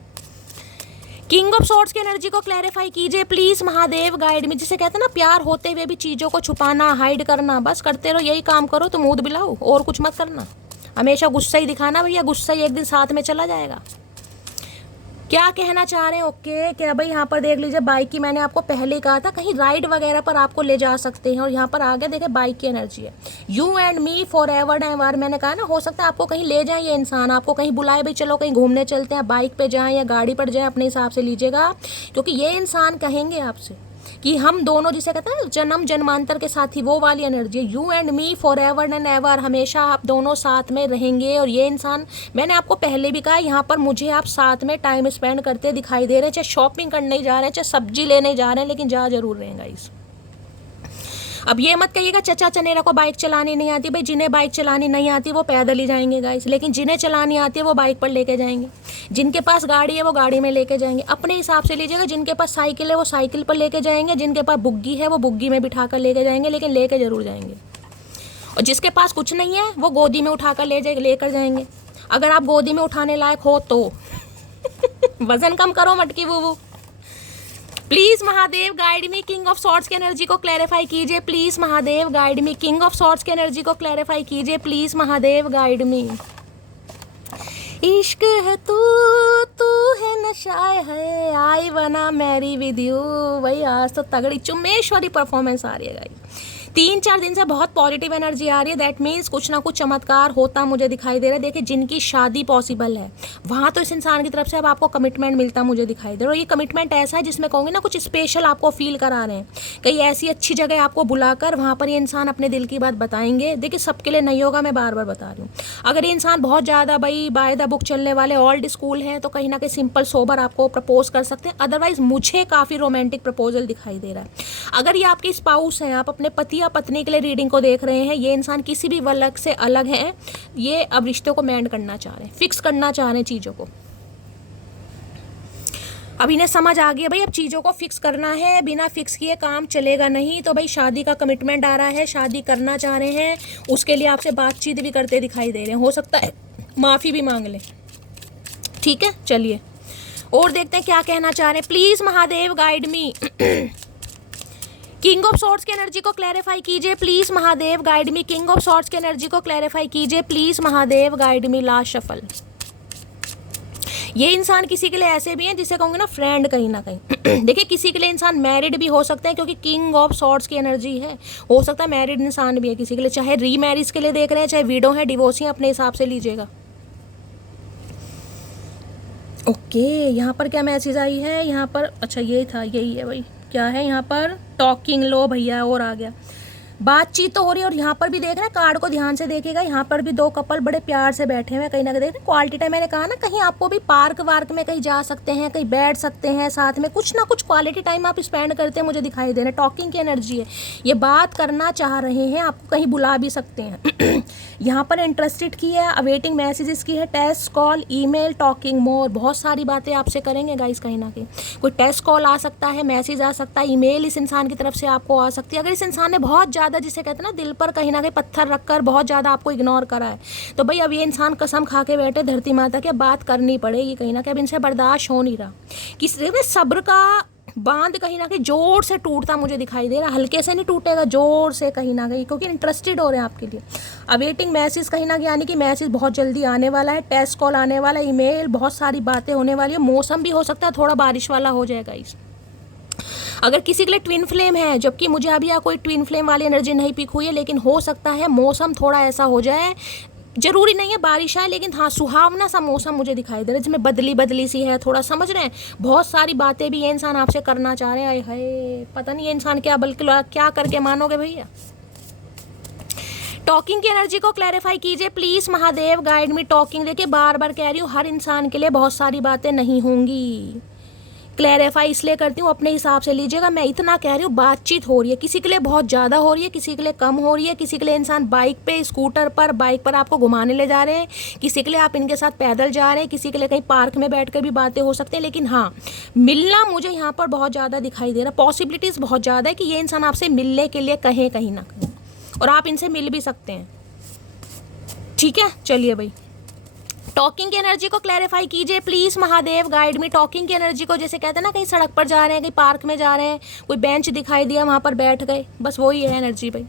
किंग ऑफ सॉर्ड्स की एनर्जी को क्लैरिफाई कीजिए प्लीज महादेव, गाइड में। जिसे कहते हैं ना प्यार होते हुए भी चीज़ों को छुपाना, हाइड करना, बस करते रहो, यही काम करो तो मूड बिलाओ, और कुछ मत करना। हमेशा गुस्सा ही दिखाना भैया, गुस्सा ही एक दिन साथ में चला जाएगा। क्या कहना चाह रहे हैं? ओके क्या भाई, यहाँ पर देख लीजिए बाइक की, मैंने आपको पहले कहा था कहीं राइड वगैरह पर आपको ले जा सकते हैं, और यहाँ पर आगे देखे बाइक की एनर्जी है। You and me for ever and ever, मैंने कहा ना हो सकता है आपको कहीं ले जाए ये इंसान, आपको कहीं बुलाए भाई चलो कहीं घूमने चलते हैं, बाइक पे जाएं या गाड़ी पर जाएं, अपने हिसाब से लीजिएगा। क्योंकि ये इंसान कहेंगे आपसे कि हम दोनों, जिसे कहते हैं जन्म जन्मांतर के साथी, वो वाली एनर्जी है। You and me for ever and ever, हमेशा आप दोनों साथ में रहेंगे। और ये इंसान, मैंने आपको पहले भी कहा, यहाँ पर मुझे आप साथ में टाइम स्पेंड करते दिखाई दे रहे हैं, चाहे शॉपिंग करने जा रहे हैं, चाहे सब्जी लेने जा रहे हैं, लेकिन जा जरूर रहेगा इस। अब ये मत कहिएगा चचा चनेरा को बाइक चलानी नहीं आती। भाई जिन्हें बाइक चलानी नहीं आती वो पैदल ही जाएंगे गाइस, लेकिन जिन्हें चलानी आती है वो बाइक पर लेके जाएंगे। जिनके पास गाड़ी है वो गाड़ी में लेके जाएंगे, अपने हिसाब से लीजिएगा। जिनके पास साइकिल है वो साइकिल पर लेके जाएंगे, जिनके पास बुग्गी है वो बुग्गी में बिठा कर लेके जाएंगे, लेकिन लेके जरूर जाएंगे। और जिसके पास कुछ नहीं है वो गोदी में उठाकर लेकर जाएंगे, अगर आप गोदी में उठाने लायक हो तो। वजन कम करो मटकी बुबू। Please Mahadev guide me, king of swords की एनर्जी को क्लैरिफाई कीजिए please Mahadev, guide me. King of swords की एनर्जी को क्लैरिफाई कीजिए प्लीज महादेव, गाइड मी। इश्क है तू, तू है नशाए है, आई बना मैरी विद यू। भाई आज तो तगड़ी चुम्मेश्वरी परफॉर्मेंस आ रही है गाइस। 3-4 दिन से बहुत पॉजिटिव एनर्जी आ रही है, दैट मीन्स कुछ ना कुछ चमत्कार होता मुझे दिखाई दे रहा है। देखिए जिनकी शादी पॉसिबल है वहाँ तो इस इंसान की तरफ से अब आपको कमिटमेंट मिलता मुझे दिखाई दे रहा है। और ये कमिटमेंट ऐसा है जिसमें कहूँगी ना कुछ स्पेशल आपको फील करा रहे हैं, कहीं ऐसी अच्छी जगह आपको बुलाकर वहाँ पर ये इंसान अपने दिल की बात बताएंगे। देखिए सबके लिए नहीं होगा, मैं बार बार बता रही हूँ। अगर ये इंसान बहुत ज़्यादा भाई बाय द बुक चलने वाले ओल्ड स्कूल हैं तो कहीं ना कहीं सिंपल सोबर आपको प्रपोज कर सकते हैं, अदरवाइज मुझे काफ़ी रोमांटिक प्रपोजल दिखाई दे रहा है। अगर ये आपके स्पाउस हैं, आप अपने पति या पत्नी के लिए रीडिंग को देख रहे हैं, ये इंसान किसी भी वर्ग से अलग है, ये अब रिश्तों को मेंड करना चाह रहे हैं, फिक्स करना चाह रहे हैं चीज़ों को। अब इन्हें समझ आ गया भाई अब चीज़ों को फिक्स करना है, बिना फिक्स किए काम चलेगा नहीं। तो भाई शादी का कमिटमेंट आ रहा है, शादी करना चाह रहे हैं, उसके लिए आपसे बातचीत भी करते दिखाई दे रहे हैं, हो सकता है माफ़ी भी मांग लें। ठीक है चलिए और देखते हैं क्या कहना चाह रहे हैं। Please Mahadev guide me, king of swords की एनर्जी को क्लैरिफाई कीजिए please Mahadev, guide me. King of swords की एनर्जी को क्लैरिफाई कीजिए please Mahadev, guide me. Last shuffle. ये इंसान किसी के लिए ऐसे भी हैं जिसे कहूँगे ना फ्रेंड कहीं ना कहीं। देखिए किसी के लिए इंसान मैरिड भी हो सकते हैं, क्योंकि किंग ऑफ सॉर्ड्स की एनर्जी है, हो सकता है मैरिड इंसान भी है किसी के लिए, चाहे रीमैरिज के लिए देख रहे हैं, चाहे विडो है, डिवोर्स है, अपने हिसाब से लीजिएगा। ओके यहाँ पर क्या मैसेज आई है यहाँ पर, अच्छा ये था, यही है भाई। क्या है यहाँ पर? टॉकिंग। लो भैया और आ गया, बातचीत तो हो रही है। और यहाँ पर भी देख रहे हैं, कार्ड को ध्यान से देखिएगा, यहाँ पर भी 2 कपल बड़े प्यार से बैठे हुए हैं, कहीं ना कहीं देख रहे हैं क्वालिटी टाइम। मैंने कहा ना कहीं आपको भी पार्क वार्क में कहीं जा सकते हैं, कहीं बैठ सकते हैं, साथ में कुछ ना कुछ क्वालिटी टाइम आप स्पेंड करते हैं मुझे दिखाई दे रहे हैं। टॉकिंग की एनर्जी है, ये बात करना चाह रहे हैं, आपको कहीं बुला भी सकते हैं। यहाँ पर इंटरेस्टेड की है, अवेटिंग मैसेजेस की है, test call, email, talking more, बहुत सारी बातें आपसे करेंगे गाइस कहीं ना कहीं। कोई टेस्ट कॉल आ सकता है, मैसेज आ सकता है, ईमेल इस इंसान की तरफ से आपको आ सकती है। अगर इस इंसान ने बहुत ज़्यादा, जिसे कहते हैं ना दिल पर कहीं ना कहीं पत्थर रखकर बहुत ज़्यादा आपको इग्नोर करा है, तो भाई अब ये इंसान कसम खा के बैठे धरती माता की, बात करनी पड़ेगी कहीं ना कहीं। अब इनसे बर्दाश्त हो नहीं रहा, किसी में सब्र का बांध कहीं ना कहीं जोर से टूटता मुझे दिखाई दे रहा है। हल्के से नहीं टूटेगा, जोर से कहीं ना कहीं, क्योंकि इंटरेस्टेड हो रहे हैं आपके लिए। अवेटिंग मैसेज कहीं ना कहीं, यानी कि मैसेज बहुत जल्दी आने वाला है, टेस्ट कॉल आने वाला है, ईमेल, बहुत सारी बातें होने वाली है। मौसम भी हो सकता है थोड़ा बारिश वाला हो जाएगा इस। अगर किसी के लिए ट्विन फ्लेम है, जबकि मुझे अभी यहाँ कोई ट्विन फ्लेम वाली एनर्जी नहीं पिक हुई है, लेकिन हो सकता है मौसम थोड़ा ऐसा हो जाए, जरूरी नहीं है बारिश आए, लेकिन हाँ सुहावना सा मौसम मुझे दिखाई दे रहा है, जिसमें बदली बदली सी है, थोड़ा समझ रहे हैं। बहुत सारी बातें भी ये इंसान आपसे करना चाह रहे हैं। हाय पता नहीं ये इंसान क्या, बल्कि क्या करके मानोगे भैया। टॉकिंग की एनर्जी को क्लैरिफाई कीजिए please Mahadev, guide me. Talking देखिए बार बार कह रही हूँ, हर इंसान के लिए बहुत सारी बातें नहीं होंगी। क्लैरिफाई इसलिए करती हूँ, अपने हिसाब से लीजिएगा। मैं इतना कह रही हूँ, बातचीत हो रही है, किसी के लिए बहुत ज़्यादा हो रही है, किसी के लिए कम हो रही है, किसी के लिए इंसान बाइक पे, स्कूटर पर, बाइक पर आपको घुमाने ले जा रहे हैं, किसी के लिए आप इनके साथ पैदल जा रहे हैं, किसी के लिए कहीं पार्क में बैठ कर भी बातें हो सकती हैं। लेकिन हाँ, मिलना मुझे यहाँ पर बहुत ज़्यादा दिखाई दे रहा है। पॉसिबिलिटीज़ बहुत ज़्यादा है कि ये इंसान आपसे मिलने के लिए कहें कहीं ना कहीं, और आप इनसे मिल भी सकते हैं। ठीक है, चलिए भाई, टॉकिंग की एनर्जी को क्लैरिफाई कीजिए please Mahadev, guide me. Talking की एनर्जी को, जैसे कहते हैं ना, कहीं सड़क पर जा रहे हैं, कहीं पार्क में जा रहे हैं, कोई बेंच दिखाई दिया, वहां पर बैठ गए, बस वही है एनर्जी भाई।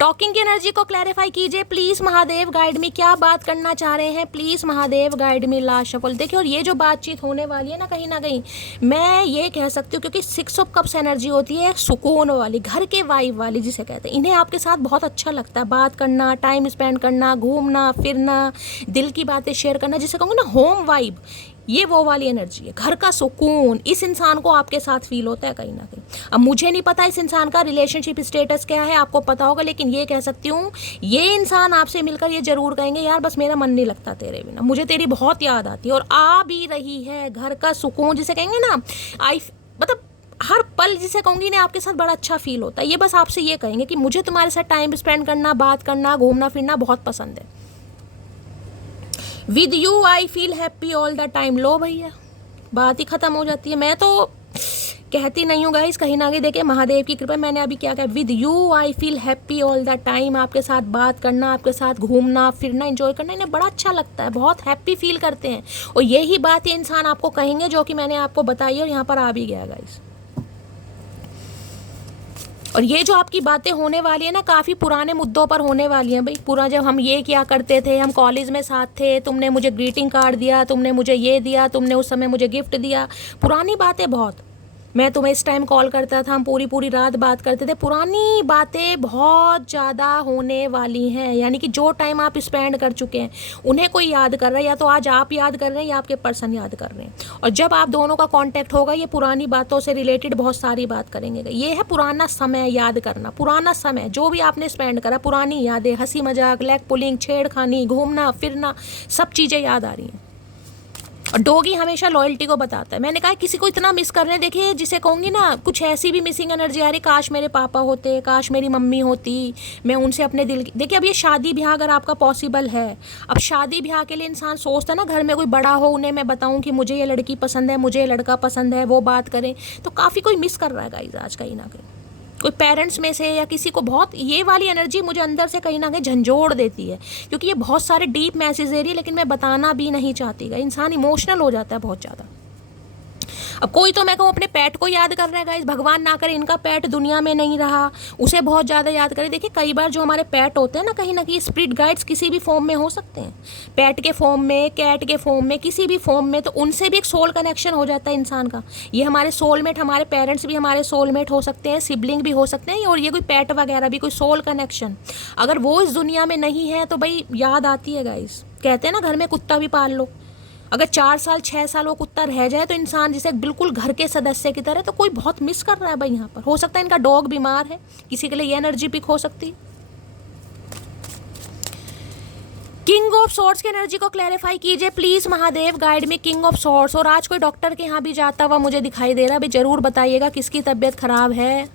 टॉकिंग की एनर्जी को क्लैरिफाई कीजिए प्लीज महादेव, गाइड मी। क्या बात करना चाह रहे हैं please Mahadev, guide me. Last shuffle देखिए, और ये जो बातचीत होने वाली है ना, कहीं ना कहीं मैं ये कह सकती हूँ, क्योंकि 6 ऑफ कप्स एनर्जी होती है सुकून वाली, घर के वाइब वाली जिसे कहते हैं। इन्हें आपके साथ बहुत अच्छा लगता है बात करना, टाइम स्पेंड करना, घूमना फिरना, दिल की बातें शेयर करना, जिसे कहूँगी ना होम वाइब, ये वो वाली एनर्जी है, घर का सुकून इस इंसान को आपके साथ फील होता है कहीं ना कहीं। अब मुझे नहीं पता इस इंसान का रिलेशनशिप स्टेटस क्या है, आपको पता होगा, लेकिन ये कह सकती हूँ, ये इंसान आपसे मिलकर ये जरूर कहेंगे, यार बस मेरा मन नहीं लगता तेरे बिना, मुझे तेरी बहुत याद आती है, और आ भी रही है। घर का सुकून जिसे कहेंगे ना, मतलब हर पल जिसे कहूँगी ना, आपके साथ बड़ा अच्छा फील होता है। ये बस आपसे ये कहेंगे कि मुझे तुम्हारे साथ टाइम स्पेंड करना, बात करना, घूमना फिरना बहुत पसंद है। With you I feel happy all the time. लो भैया, बात ही खत्म हो जाती है। मैं तो कहती नहीं हूँ गाइस, कहीं ना कहीं देखिए महादेव की कृपा, मैंने अभी क्या कहा, with you I feel happy all the time. आपके साथ बात करना, आपके साथ घूमना फिरना, एंजॉय करना, इन्हें बड़ा अच्छा लगता है, बहुत हैप्पी फील करते हैं, और यही बात ये इंसान आपको कहेंगे जो कि मैंने आपको बताई, और यहाँ पर आ भी गया गाइस। और ये जो आपकी बातें होने वाली है ना, काफ़ी पुराने मुद्दों पर होने वाली हैं भाई। पूरा जब हम ये क्या करते थे, हम कॉलेज में साथ थे, तुमने मुझे ग्रीटिंग कार्ड दिया, तुमने मुझे ये दिया, तुमने उस समय मुझे गिफ्ट दिया, पुरानी बातें बहुत। मैं तुम्हें इस टाइम कॉल करता था, हम पूरी पूरी रात बात करते थे, पुरानी बातें बहुत ज़्यादा होने वाली हैं। यानी कि जो टाइम आप स्पेंड कर चुके हैं, उन्हें कोई याद कर रहा है, या तो आज आप याद कर रहे हैं या आपके पर्सन याद कर रहे हैं। और जब आप दोनों का कांटेक्ट होगा, ये पुरानी बातों से रिलेटेड बहुत सारी बात करेंगे। ये है पुराना समय याद करना, पुराना समय जो भी आपने स्पेंड करा, पुरानी यादें, हंसी मजाक, लेग पुलिंग, छेड़खानी, घूमना फिरना, सब चीज़ें याद आ रही हैं। और डॉगी हमेशा लॉयल्टी को बताता है। मैंने कहा किसी को इतना मिस कर रहे हैं, देखिए जिसे कहूँगी ना, कुछ ऐसी भी मिसिंग एनर्जी आ रही, काश मेरे पापा होते, काश मेरी मम्मी होती, मैं उनसे अपने दिल की। देखिए अब ये शादी ब्याह अगर आपका पॉसिबल है, अब शादी ब्याह के लिए इंसान सोचता है ना, घर में कोई बड़ा हो, उन्हें मैं बताऊँ कि मुझे ये लड़की पसंद है, मुझे ये लड़का पसंद है, वो बात करें, तो काफ़ी कोई मिस कर रहा है गाइस आज कहीं ना कहीं। कोई पेरेंट्स में से या किसी को बहुत ये वाली एनर्जी मुझे अंदर से कहीं ना कहीं झंझोड़ देती है, क्योंकि ये बहुत सारे डीप मैसेज दे रही है, लेकिन मैं बताना भी नहीं चाहती। इंसान इमोशनल हो जाता है बहुत ज़्यादा। अब कोई तो मैं कहूँ अपने पेट को याद कर रहा है गाइस, भगवान ना करे इनका पेट दुनिया में नहीं रहा, उसे बहुत ज़्यादा याद करे। देखिए कई बार जो हमारे पेट होते हैं ना कहीं स्पिरिट गाइड्स किसी भी फॉर्म में हो सकते हैं, पेट के फॉर्म में, कैट के फॉर्म में, किसी भी फॉर्म में, तो उनसे भी एक सोल कनेक्शन हो जाता है इंसान का। ये हमारे सोलमेट, हमारे पेरेंट्स भी हमारे सोलमेट हो सकते हैं, सिबलिंग भी हो सकते हैं, और ये कोई पेट वगैरह भी, कोई सोल कनेक्शन अगर वो इस दुनिया में नहीं है तो भाई याद आती है गाइस। कहते हैं ना घर में कुत्ता भी पाल लो, अगर 4 साल 6 साल वो कुत्ता रह जाए तो इंसान जिसे बिल्कुल घर के सदस्य की तरह, तो कोई बहुत मिस कर रहा है भाई यहाँ पर। हो सकता है इनका डॉग बीमार है, किसी के लिए ये एनर्जी पिक हो सकती है। किंग ऑफ सॉर्ड्स की एनर्जी को क्लैरिफाई कीजिए प्लीज महादेव, गाइड में किंग ऑफ सॉर्ड्स। और आज कोई डॉक्टर के यहाँ भी जाता हुआ मुझे दिखाई दे रहा है, भाई जरूर बताइएगा किसकी तबीयत खराब है।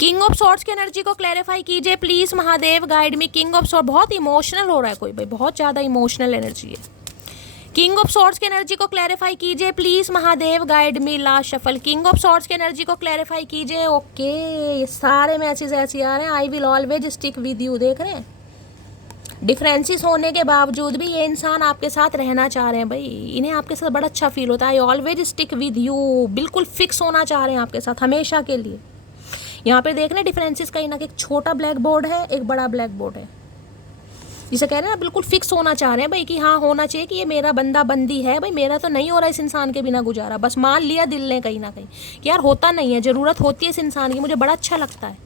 किंग ऑफ सॉर्ड्स की एनर्जी को क्लैरिफाई कीजिए प्लीज महादेव, गाइड में किंग ऑफ सॉर्ड। बहुत इमोशनल हो रहा है कोई भाई, बहुत ज़्यादा इमोशनल एनर्जी है। किंग ऑफ सॉर्ड्स की एनर्जी को क्लैरिफाई कीजिए please Mahadev, guide me. Last shuffle, king of swords की एनर्जी को क्लैरिफाई कीजिए। ओके, ये सारे मैसेज ऐसे आ रहे हैं, I will always stick with you. देख रहे हैं, डिफरेंसेस होने के बावजूद भी ये इंसान आपके साथ रहना चाह रहे हैं भाई, इन्हें आपके साथ बड़ा अच्छा फील होता है। I always stick with you, बिल्कुल फिक्स होना चाह रहे हैं आपके साथ हमेशा के लिए। यहाँ पे देख रहे हैं डिफरेंसेस कहीं ना कहीं, एक छोटा ब्लैक बोर्ड है, एक बड़ा ब्लैक बोर्ड है, जिसे कह रहे हैं ना बिल्कुल फिक्स होना चाह रहे हैं भाई, कि हाँ होना चाहिए कि ये मेरा बंदा बंदी है भाई, मेरा तो नहीं हो रहा इस इंसान के बिना गुजारा। बस मान लिया दिल ने कहीं ना कहीं कि यार होता नहीं है, ज़रूरत होती है इस इंसान की, मुझे बड़ा अच्छा लगता है।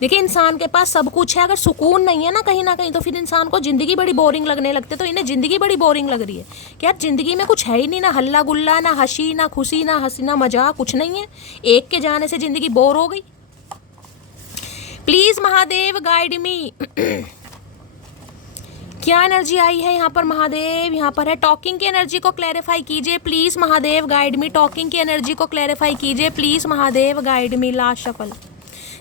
देखिए इंसान के पास सब कुछ है, अगर सुकून नहीं है ना कहीं तो फिर इंसान को ज़िंदगी बड़ी बोरिंग लगने लगती है। तो इन्हें ज़िंदगी बड़ी बोरिंग लग रही है कि यार ज़िंदगी में कुछ है ही नहीं, ना हल्ला गुल्ला, ना हंसी, ना खुशी, ना हंसी, ना मजाक, कुछ नहीं है। एक के जाने से ज़िंदगी बोर हो गई। प्लीज़ महादेव गाइड मी, क्या एनर्जी आई है यहाँ पर महादेव? यहाँ पर है टॉकिंग की एनर्जी को क्लैरिफाई कीजिए please Mahadev, guide me. Talking की एनर्जी को क्लैरिफाई कीजिए please Mahadev, guide me. Last shuffle.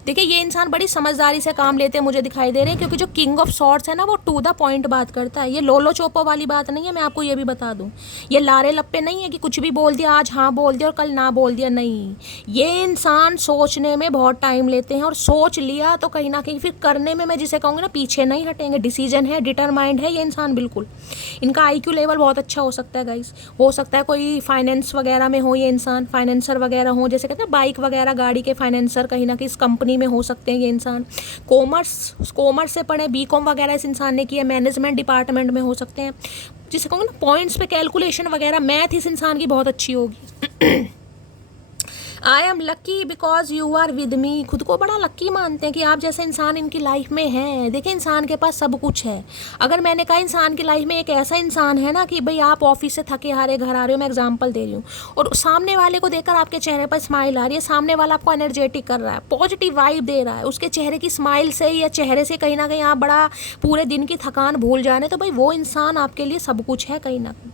देखिए ये इंसान बड़ी समझदारी से काम लेते हैं मुझे दिखाई दे रहे हैं, क्योंकि जो किंग ऑफ सॉर्ड्स है ना वो टू द पॉइंट बात करता है। ये लोलो चोपो वाली बात नहीं है, मैं आपको ये भी बता दूं। ये लारे लप्पे नहीं है कि कुछ भी बोल दिया, आज हाँ बोल दिया और कल ना बोल दिया, नहीं। ये इंसान सोचने में बहुत टाइम लेते हैं, और सोच लिया तो कहीं ना कहीं फिर करने में, मैं जिसे कहूँगी ना, पीछे नहीं हटेंगे। डिसीजन है, डिटरमाइंड है ये इंसान बिल्कुल। इनका IQ लेवल बहुत अच्छा हो सकता है गाइस। हो सकता है कोई फाइनेंस वगैरह में हो ये इंसान, फाइनेंसर वगैरह हो, जैसे कहते हैं बाइक वगैरह गाड़ी के फाइनेंसर, कहीं ना कहीं इस कंपनी में हो सकते हैं ये इंसान। कॉमर्स से पढ़े, BCom वगैरह इस इंसान ने किया, मैनेजमेंट डिपार्टमेंट में हो सकते हैं। जिसे कहूँगा ना पॉइंट्स पे कैलकुलेशन वगैरह, मैथ इस इंसान की बहुत अच्छी होगी। I am lucky because you are with me. खुद को बड़ा लक्की मानते हैं कि आप जैसे इंसान इनकी लाइफ में हैं। देखिए इंसान के पास सब कुछ है। अगर मैंने कहा इंसान की लाइफ में एक ऐसा इंसान है ना कि भाई आप ऑफिस से थके हारे घर आ रहे हो, मैं एग्जांपल दे रही हूँ, और सामने वाले को देखकर आपके चेहरे पर स्माइल आ रही है, सामने वाला आपको एनर्जेटिक कर रहा है, पॉजिटिव वाइब दे रहा है, उसके चेहरे की स्माइल से या चेहरे से कहीं ना कहीं आप बड़ा पूरे दिन की थकान भूल जा रहे हैं, तो भाई वो इंसान आपके लिए सब कुछ है कहीं ना कहीं।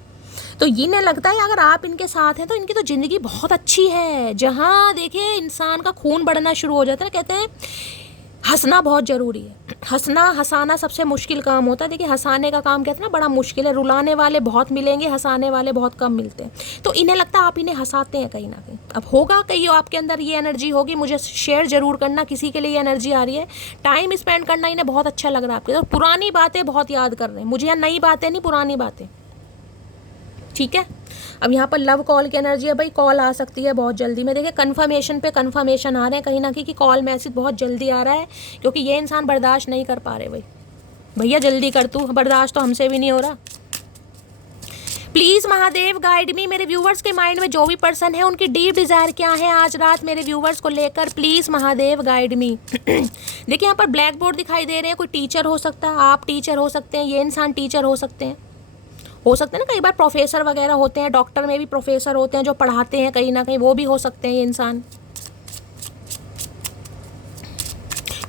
तो इन्हें लगता है अगर आप इनके साथ हैं तो इनकी तो ज़िंदगी बहुत अच्छी है। जहाँ देखिए इंसान का खून बढ़ना शुरू हो जाता है, कहते हैं हंसना बहुत ज़रूरी है। हंसाना सबसे मुश्किल काम होता है। देखिए हंसाने का काम कहते हैं ना बड़ा मुश्किल है। रुलाने वाले बहुत मिलेंगे, हंसाने वाले बहुत कम मिलते हैं। तो इन्हें लगता है आप इन्हें हंसाते हैं कहीं ना कहीं। अब होगा कहीं आपके अंदर ये एनर्जी होगी, मुझे शेयर ज़रूर करना किसी के लिए ये एनर्जी आ रही है। टाइम स्पेंड करना इन्हें बहुत अच्छा लग रहा है आपके। तो पुरानी बातें बहुत याद कर रहे हैं मुझे, या नई बातें नहीं, पुरानी बातें, ठीक है। अब यहाँ पर लव कॉल की एनर्जी है, भाई कॉल आ सकती है बहुत जल्दी में। देखिए कन्फर्मेशन पे कन्फर्मेशन आ रहे हैं कहीं ना कहीं कि कॉल मैसेज बहुत जल्दी आ रहा है, क्योंकि ये इंसान बर्दाश्त नहीं कर पा रहे। भाई भैया जल्दी कर तू, बर्दाश्त तो हमसे भी नहीं हो रहा। प्लीज़ महादेव गाइड मी। मेरे व्यूवर्स के माइंड में जो भी पर्सन है उनकी डीप डिज़ायर क्या है आज रात मेरे व्यूवर्स को लेकर, प्लीज़ महादेव गाइड मी। देखिए यहाँ पर ब्लैक बोर्ड दिखाई दे रहे हैं, कोई टीचर हो सकता है, आप टीचर हो सकते हैं, ये इंसान टीचर हो सकते हैं ना, कई बार प्रोफेसर वगैरह होते हैं, डॉक्टर में भी प्रोफेसर होते हैं जो पढ़ाते हैं कहीं ना कहीं, वो भी हो सकते हैं ये इंसान।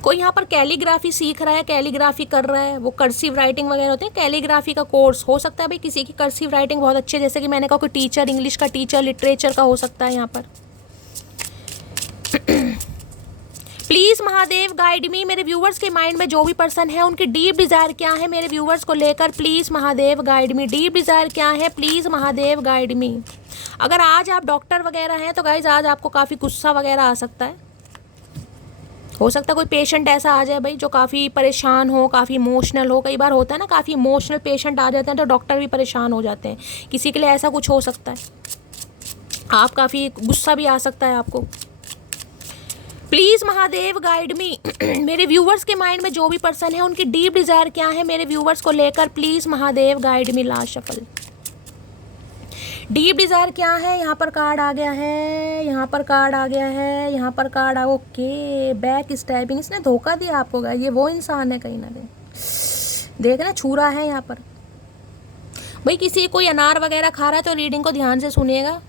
कोई यहाँ पर कैलीग्राफी सीख रहा है, कैलीग्राफी कर रहा है, वो कर्सिव राइटिंग वगैरह होते हैं, कैलीग्राफी का कोर्स हो सकता है। भाई किसी की कर्सिव राइटिंग बहुत अच्छी है, जैसे कि मैंने कहा कोई टीचर, इंग्लिश का टीचर, लिटरेचर का हो सकता है यहाँ पर। प्लीज़ महादेव गाइड मी। मेरे व्यूवर्स के माइंड में जो भी पर्सन है उनकी डीप डिज़ायर क्या है मेरे व्यूवर्स को लेकर, please Mahadev guide me. Deep desire क्या है, प्लीज़ महादेव गाइड मी। अगर आज आप डॉक्टर वगैरह हैं तो गाइज आज आपको काफ़ी गुस्सा वगैरह आ सकता है। हो सकता है कोई पेशेंट ऐसा आ जाए भाई जो काफ़ी परेशान हो, काफ़ी इमोशनल हो। कई बार होता है ना काफ़ी इमोशनल पेशेंट आ जाते हैं तो डॉक्टर भी परेशान हो जाते हैं। किसी के लिए ऐसा कुछ हो सकता है, आप काफ़ी गुस्सा भी आ सकता है आपको। प्लीज़ महादेव गाइड मी। मेरे व्यूवर्स के माइंड में जो भी पर्सन है उनकी डीप डिज़ायर क्या है मेरे व्यूवर्स को लेकर, please Mahadev guide me. Last shuffle. Deep desire क्या है, यहाँ पर कार्ड आ गया है, यहाँ पर कार्ड आ गया है, यहाँ पर कार्ड ओके। बैक स्टैबिंग, इसने धोखा दिया आपको गाइस, ये वो इंसान है कहीं ना कहीं, देख ना छू रहा है यहाँ पर। भाई किसी कोई अनार वगैरह खा रहा है तो रीडिंग को ध्यान से सुनिएगा।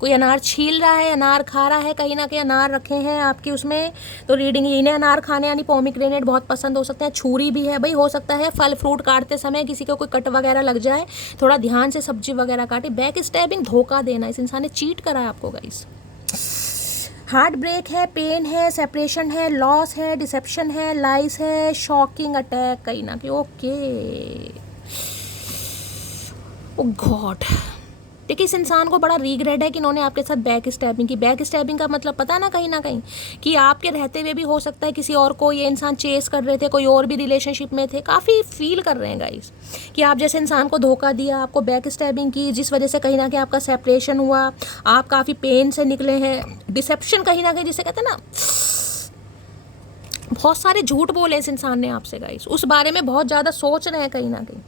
कोई अनार छील रहा है, अनार खा रहा है, कहीं ना कहीं अनार रखे हैं आपकी उसमें, तो रीडिंग इन्हें अनार खाने यानी पोमिग्रेनेट बहुत पसंद हो सकते हैं। छुरी भी है भाई, हो सकता है फल फ्रूट काटते समय किसी को कोई कट वगैरह लग जाए, थोड़ा ध्यान से सब्जी वगैरह काटे। बैक स्टैबिंग, धोखा देना, इस इंसान ने चीट करा है आपको गाइस। हार्ट ब्रेक है, पेन है, सेपरेशन है, लॉस है, डिसेप्शन है, लाइस है, शॉकिंग अटैक कहीं ना कहीं। ओके ओ गॉड। देखिए इस इंसान को बड़ा रिग्रेट है कि इन्होंने आपके साथ बैक स्टैबिंग की। बैक स्टैबिंग का मतलब पता ना कहीं कि आपके रहते हुए भी हो सकता है किसी और को ये इंसान चेस कर रहे थे, कोई और भी रिलेशनशिप में थे। काफ़ी फील कर रहे हैं गाइस कि आप जैसे इंसान को धोखा दिया, आपको बैक स्टैबिंग की, जिस वजह से कहीं ना कहीं आपका सेपरेशन हुआ, आप काफ़ी पेन से निकले हैं। डिसेप्शन कहीं ना कहीं जिसे कहते हैं ना, बहुत सारे झूठ बोले इस इंसान ने आपसे गाइस, उस बारे में बहुत ज़्यादा सोच रहे हैं कहीं ना कहीं।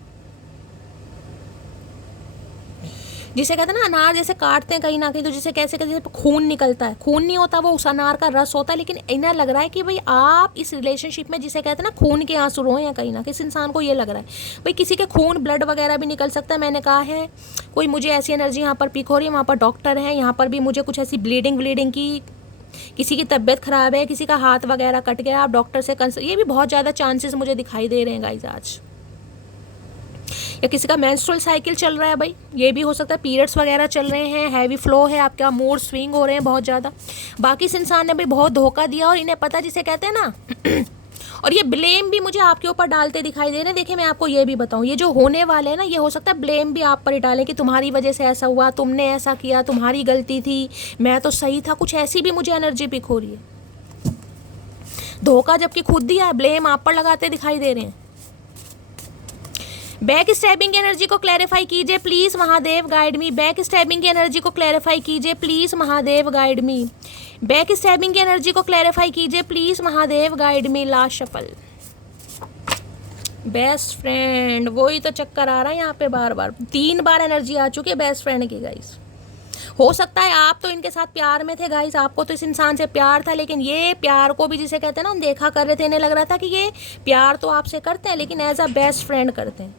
जिसे कहते हैं ना अनार जैसे काटते हैं कहीं ना कहीं तो जिसे कैसे कैसे खून निकलता है, खून नहीं होता, वो उस अनार का रस होता है। लेकिन इन्हें लग रहा है कि भाई आप इस रिलेशनशिप में जिसे कहते हैं ना खून के आंसू रोए हैं कहीं ना कहीं। इस इंसान को ये लग रहा है भाई किसी के खून ब्लड वगैरह भी निकल सकता है। मैंने कहा है कोई मुझे ऐसी एनर्जी यहाँ पर पिक हो रही है, वहाँ पर डॉक्टर है, यहाँ पर भी मुझे कुछ ऐसी ब्लीडिंग की, किसी की तबीयत खराब है, किसी का हाथ वगैरह कट गया, आप डॉक्टर से कंसल्ट, ये भी बहुत ज़्यादा चांसेस मुझे दिखाई दे रहे हैं गाइस आज। या किसी का मेंस्ट्रुअल साइकिल चल रहा है भाई, ये भी हो सकता है, पीरियड्स वगैरह चल रहे हैं, हैवी फ्लो है, आपका मूड स्विंग हो रहे हैं बहुत ज़्यादा। बाकी इस इंसान ने भाई बहुत धोखा दिया और इन्हें पता, जिसे कहते हैं ना और ये ब्लेम भी मुझे आपके ऊपर डालते दिखाई दे रहे हैं। देखिए मैं आपको ये भी बताऊं, ये जो होने वाले हैं ना, ये हो सकता है ब्लेम भी आप पर ही डालें कि तुम्हारी वजह से ऐसा हुआ, तुमने ऐसा किया, तुम्हारी गलती थी, मैं तो सही था, कुछ ऐसी भी मुझे एनर्जी पिक हो रही है। धोखा जबकि खुद दिया है, ब्लेम आप पर लगाते दिखाई दे रहे हैं। बैक स्टैबिंग की एनर्जी को क्लैरिफाई कीजिए please Mahadev, guide me. Back stabbing की एनर्जी को क्लैरिफाई कीजिए please Mahadev, guide me. Back stabbing की एनर्जी को क्लैरिफाई कीजिए please Mahadev, guide me. Last shuffle, best friend, वही तो चक्कर आ रहा है यहाँ पे, बार बार 3 बार एनर्जी आ चुकी है बेस्ट फ्रेंड की गाइस। हो सकता है आप तो इनके साथ प्यार में थे गाइस, आपको तो इस इंसान से प्यार था, लेकिन ये प्यार को भी जिसे कहते हैं ना देखा कर रहे थे, इन्हें लग रहा था कि ये प्यार तो आपसे करते हैं लेकिन एज अ बेस्ट फ्रेंड करते हैं,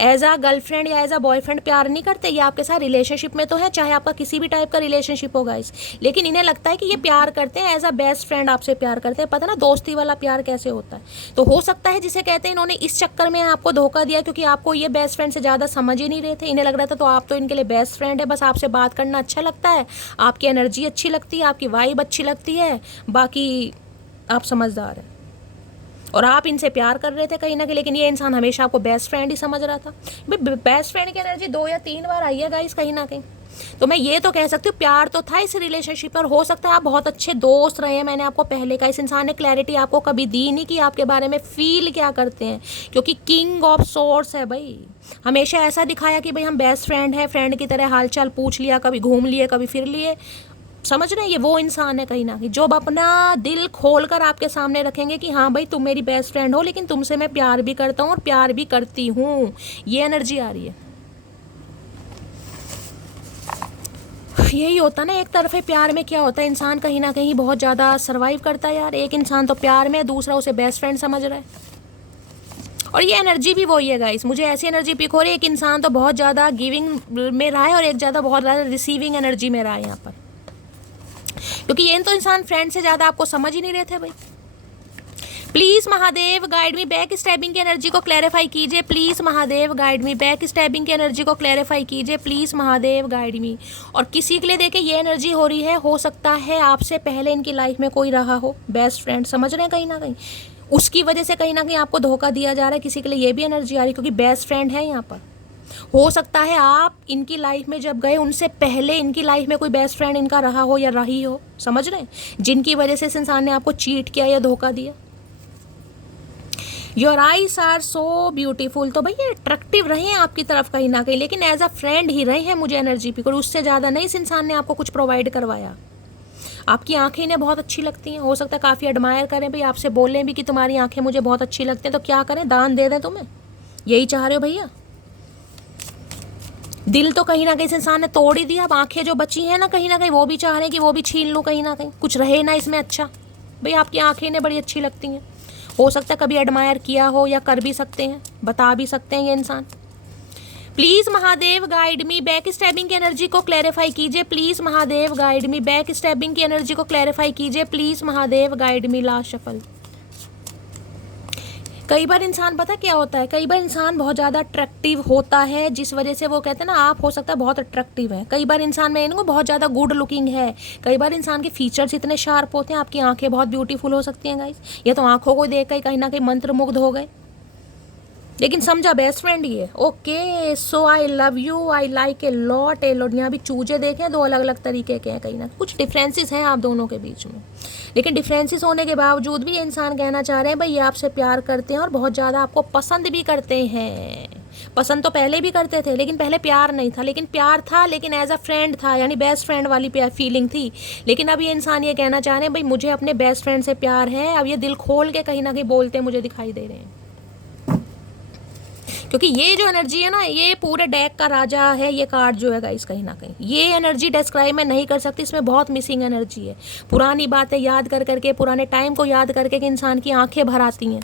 एज अ गर्लफ्रेंड या एज अ बॉयफ्रेंड प्यार नहीं करते। ये आपके साथ रिलेशनशिप में तो है, चाहे आपका किसी भी टाइप का रिलेशनशिप होगा इस, लेकिन इन्हें लगता है कि ये प्यार करते हैं, एज अ बेस्ट फ्रेंड आपसे प्यार करते हैं। पता ना दोस्ती वाला प्यार कैसे होता है। तो हो सकता है जिसे कहते हैं इन्होंने इस चक्कर में आपको धोखा दिया क्योंकि आपको ये बेस्ट फ्रेंड से ज़्यादा समझ ही नहीं रहे थे। इन्हें लग रहा था तो आप तो इनके लिए बेस्ट फ्रेंड है, बस आपसे बात करना अच्छा लगता है, आपकी एनर्जी अच्छी लगती है, आपकी वाइब अच्छी लगती है, बाकी आप समझदार हैं और आप इनसे प्यार कर रहे थे कहीं ना कहीं, लेकिन ये इंसान हमेशा आपको बेस्ट फ्रेंड ही समझ रहा था। भाई बेस्ट फ्रेंड की एनर्जी 2 या 3 बार आई है गाइस कहीं ना कहीं, तो मैं ये तो कह सकती हूँ प्यार तो था इस रिलेशनशिप पर। हो सकता है आप बहुत अच्छे दोस्त रहे हैं, मैंने आपको पहले का, इस इंसान ने क्लैरिटी आपको कभी दी नहीं कि आपके बारे में फील क्या करते हैं, क्योंकि किंग ऑफ सोर्स है भाई। हमेशा ऐसा दिखाया कि भाई हम बेस्ट फ्रेंड है, फ्रेंड की तरह हालचाल पूछ लिया, कभी घूम लिए, कभी फिर लिए। समझ रहे हैं, ये वो इंसान है कहीं ना कहीं जो अपना दिल खोल कर आपके सामने रखेंगे कि हाँ भाई तुम मेरी बेस्ट फ्रेंड हो, लेकिन तुमसे मैं प्यार भी करता हूँ और प्यार भी करती हूँ। ये एनर्जी आ रही है। यही होता ना एक तरफे प्यार में, क्या होता है इंसान कहीं ना कहीं बहुत ज़्यादा सर्वाइव करता है यार। एक इंसान तो प्यार में, दूसरा उसे बेस्ट फ्रेंड समझ रहा है, और ये एनर्जी भी वही है गाइस। मुझे ऐसी एनर्जी पिक हो रही है, एक इंसान तो बहुत ज़्यादा गिविंग में रहा है और एक ज़्यादा बहुत ज़्यादा रिसीविंग एनर्जी में रहा है यहाँ पर, क्योंकि ये तो इंसान फ्रेंड से ज़्यादा आपको समझ ही नहीं रहे थे भाई। Please Mahadev guide me, back stabbing की एनर्जी को क्लैरिफाई कीजिए please Mahadev, guide me. Back stabbing की एनर्जी को क्लैरिफाई कीजिए प्लीज़ महादेव, गाइड मी। और किसी के लिए देखिए ये एनर्जी हो रही है, हो सकता है आपसे पहले इनकी लाइफ में कोई रहा हो बेस्ट फ्रेंड, समझ रहे हैं कहीं ना कहीं, उसकी वजह से कहीं ना कहीं आपको धोखा दिया जा रहा है। किसी के लिए ये भी एनर्जी आ रही है क्योंकि बेस्ट फ्रेंड है यहाँ पर। हो सकता है आप इनकी लाइफ में जब गए उनसे पहले इनकी लाइफ में कोई बेस्ट फ्रेंड इनका रहा हो या रही हो, समझ रहे हैं, जिनकी वजह से इस इंसान ने आपको चीट किया या धोखा दिया। Your eyes are so beautiful, तो भैया अट्रैक्टिव रहे हैं आपकी तरफ कहीं ना कहीं, लेकिन एज अ फ्रेंड ही रहे हैं मुझे एनर्जी पिक, और उससे ज़्यादा नहीं इस इंसान ने आपको कुछ प्रोवाइड करवाया। आपकी आंखें इन्हें बहुत अच्छी लगती हैं, हो सकता है काफ़ी एडमायर करें भाई, आपसे बोलें भी कि तुम्हारी आंखें मुझे बहुत अच्छी लगती हैं, तो क्या करें, दान दे दें तुम्हें, यही चाह रहे हो भैया। दिल तो कहीं ना कहीं इस इंसान ने तोड़ ही दिया, अब आंखें जो बची हैं ना कहीं ना कहीं वो भी चाह रहे हैं कि वो भी छीन लूँ, कहीं ना कहीं कुछ रहे ना इसमें अच्छा। भाई आपकी आंखें इन्हें बड़ी अच्छी लगती हैं, हो सकता है कभी एडमायर किया हो या कर भी सकते हैं, बता भी सकते हैं ये इंसान। Please Mahadev guide me, back stabbing की एनर्जी को क्लैरिफाई कीजिए please Mahadev, guide me. Back stabbing की एनर्जी को क्लैरिफाई कीजिए please Mahadev, guide me. Last shuffle. कई बार इंसान पता क्या होता है, कई बार इंसान बहुत ज़्यादा अट्रैक्टिव होता है, जिस वजह से वो कहते हैं ना आप हो सकता है बहुत अट्रैक्टिव है। कई बार इंसान में इनको बहुत ज़्यादा गुड लुकिंग है, कई बार इंसान के फीचर्स इतने शार्प होते हैं, आपकी आंखें बहुत ब्यूटीफुल हो सकती हैं गाइस, या तो आंखों को देख कर कहीं ना कहीं मंत्रमुग्ध हो गए, लेकिन समझा बेस्ट फ्रेंड ही है। Okay so I love you, I like a lot, यहाँ भी चूजे देखें 2 अलग अलग तरीके के हैं, कहीं ना कुछ डिफरेंसेस हैं आप दोनों के बीच में, लेकिन डिफरेंसेस होने के बावजूद भी ये इंसान कहना चाह रहे हैं भाई ये आपसे प्यार करते हैं और बहुत ज़्यादा आपको पसंद भी करते हैं। पसंद तो पहले भी करते थे, लेकिन पहले प्यार नहीं था, लेकिन प्यार था लेकिन एज अ फ्रेंड था, यानी बेस्ट फ्रेंड वाली फीलिंग थी। लेकिन अब ये इंसान ये कहना चाह रहे हैं भाई मुझे अपने बेस्ट फ्रेंड से प्यार है, अब ये दिल खोल के कहीं ना कहीं बोलते मुझे दिखाई दे रहे हैं, क्योंकि ये जो एनर्जी है ना ये पूरे डेक का राजा है, ये कार्ड जो है गाइस कहीं ना कहीं ये एनर्जी डिस्क्राइब मैं नहीं कर सकती, इसमें बहुत मिसिंग एनर्जी है। पुरानी बातें याद कर करके, पुराने टाइम को याद करके कि इंसान की आंखें भर आती हैं।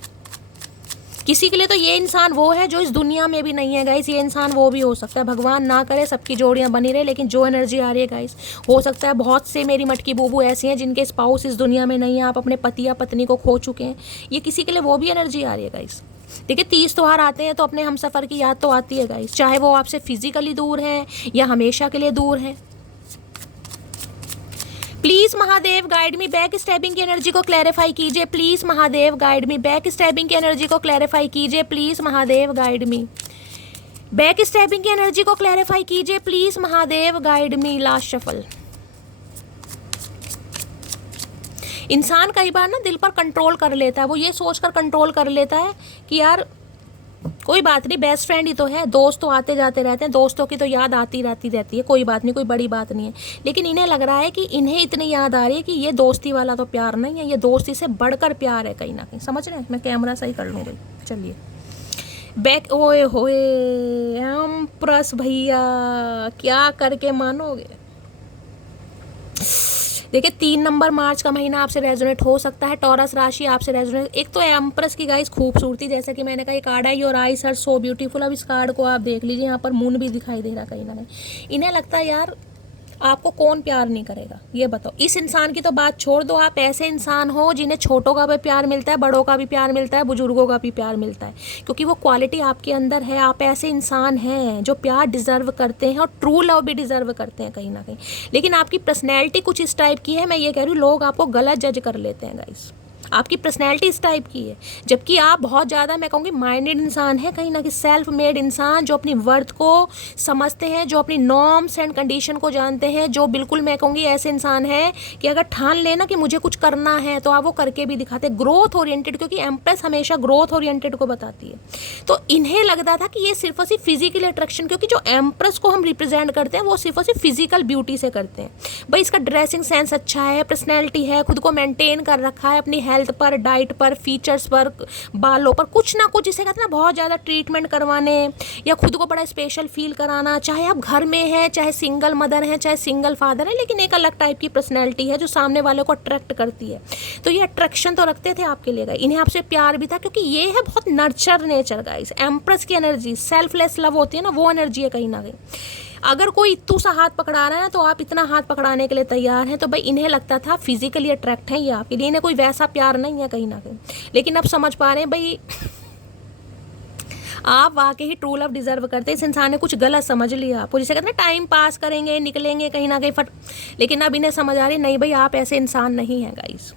किसी के लिए तो ये इंसान वो है जो इस दुनिया में भी नहीं है गाइस, ये इंसान वो भी हो सकता है, भगवान ना करे सबकी जोड़ियां बनी रहे, लेकिन जो एनर्जी आ रही है गाइस हो सकता है बहुत से मेरी मटकी बूबू ऐसी हैं जिनके स्पाउस इस दुनिया में नहीं है, आप अपने पति या पत्नी को खो चुके हैं, ये किसी के लिए वो भी एनर्जी आ रही है गाइस। देखिए 30 त्योहार आते हैं तो अपने हम सफ़र की याद तो आती है गाइस, चाहे वो आपसे फिजिकली दूर हैं या हमेशा के लिए दूर हैं। Please Mahadev guide me, back stabbing की एनर्जी को क्लैरिफाई कीजिए। Please Mahadev guide me, back stabbing की एनर्जी को क्लैरिफाई कीजिए। Please Mahadev guide me, back stabbing की एनर्जी को क्लैरिफाई कीजिए। Please Mahadev guide me. Last shuffle. इंसान कई बार ना दिल पर कंट्रोल कर लेता है, वो ये सोचकर कंट्रोल कर लेता है कि यार कोई बात नहीं, बेस्ट फ्रेंड ही तो है, दोस्त तो आते जाते रहते हैं, दोस्तों की तो याद आती रहती है, कोई बात नहीं, कोई बड़ी बात नहीं है। लेकिन इन्हें लग रहा है कि इन्हें इतनी याद आ रही है कि ये दोस्ती वाला तो प्यार नहीं है, ये दोस्ती से बढ़कर प्यार है कहीं ना कहीं। समझ रहे हैं? मैं कैमरा सही कर लूँ भाई, चलिए बैक। ओए होए एम्प्रेस भैया, क्या करके मानोगे। देखिए 3 नंबर मार्च का महीना आपसे रेजोनेट हो सकता है, टॉरस राशि आपसे रेजोनेट। एक तो एम्प्रेस की गाइस खूबसूरती, जैसे कि मैंने कहा ये कार्ड है, your eyes are so beautiful. अब इस कार्ड को आप देख लीजिए, यहाँ पर मून भी दिखाई दे रहा कहीं ना कहीं। इन्हें लगता है यार आपको कौन प्यार नहीं करेगा, ये बताओ। इस इंसान की तो बात छोड़ दो, आप ऐसे इंसान हो जिन्हें छोटों का भी प्यार मिलता है, बड़ों का भी प्यार मिलता है, बुजुर्गों का भी प्यार मिलता है, क्योंकि वो क्वालिटी आपके अंदर है। आप ऐसे इंसान हैं जो प्यार डिजर्व करते हैं और ट्रू लव भी डिजर्व करते हैं कहीं ना कहीं। लेकिन आपकी पर्सनैलिटी कुछ इस टाइप की है, मैं ये कह रही हूँ, लोग आपको गलत जज कर लेते हैं गाइस। आपकी पर्सनैलिटी इस टाइप की है, जबकि आप बहुत ज़्यादा मैं कहूँगी माइंडेड इंसान है कहीं ना कहीं, सेल्फ मेड इंसान जो अपनी वर्थ को समझते हैं, जो अपनी नॉर्म्स एंड कंडीशन को जानते हैं, जो बिल्कुल मैं कहूँगी ऐसे इंसान है कि अगर ठान लेना कि मुझे कुछ करना है तो आप वो करके भी दिखाते हैं। ग्रोथ ओरिएंटेड, क्योंकि एम्प्रेस हमेशा ग्रोथ ओरिएंटेड को बताती है। तो इन्हें लगता था कि ये सिर्फ और सिर्फ फिजिकल अट्रैक्शन, क्योंकि जो एम्प्रेस को हम रिप्रेजेंट करते हैं वो सिर्फ और सिर्फ फिजिकल ब्यूटी से करते हैं। भाई इसका ड्रेसिंग सेंस अच्छा है, पर्सनैलिटी है, खुद को मेंटेन कर रखा है, अपनी हेल्थ पर, डाइट पर, फीचर्स पर, बालों पर, कुछ ना कुछ जिसे कहते हैं ना बहुत ज़्यादा ट्रीटमेंट करवाने या खुद को बड़ा स्पेशल फील कराना। चाहे आप घर में हैं, चाहे सिंगल मदर हैं, चाहे सिंगल फादर है, लेकिन एक अलग टाइप की पर्सनैलिटी है जो सामने वाले को अट्रैक्ट करती है। तो ये अट्रैक्शन तो रखते थे आपके लिए, इन्हें आपसे प्यार भी था, क्योंकि ये है बहुत नर्चर नेचर गाइस। एम्प्रेस की एनर्जी सेल्फलेस लव होती है ना, वो एनर्जी है कहीं ना कहीं। अगर कोई इतू सा हाथ पकड़ा रहा है तो आप इतना हाथ पकड़ाने के लिए तैयार हैं। तो भाई इन्हें लगता था फिजिकली अट्रैक्ट है ये आपके लिए, इन्हें कोई वैसा प्यार नहीं है कहीं ना कहीं। लेकिन अब समझ पा रहे हैं भाई आप वाकई ही ट्रू लव डिजर्व करते हैं। इस इंसान ने कुछ गलत समझ लिया आपको, जिसे कहते हैं टाइम पास करेंगे, निकलेंगे कहीं ना कहीं लेकिन अब इन्हें समझ आ रही नहीं भाई आप ऐसे इंसान नहीं हैं गाइस।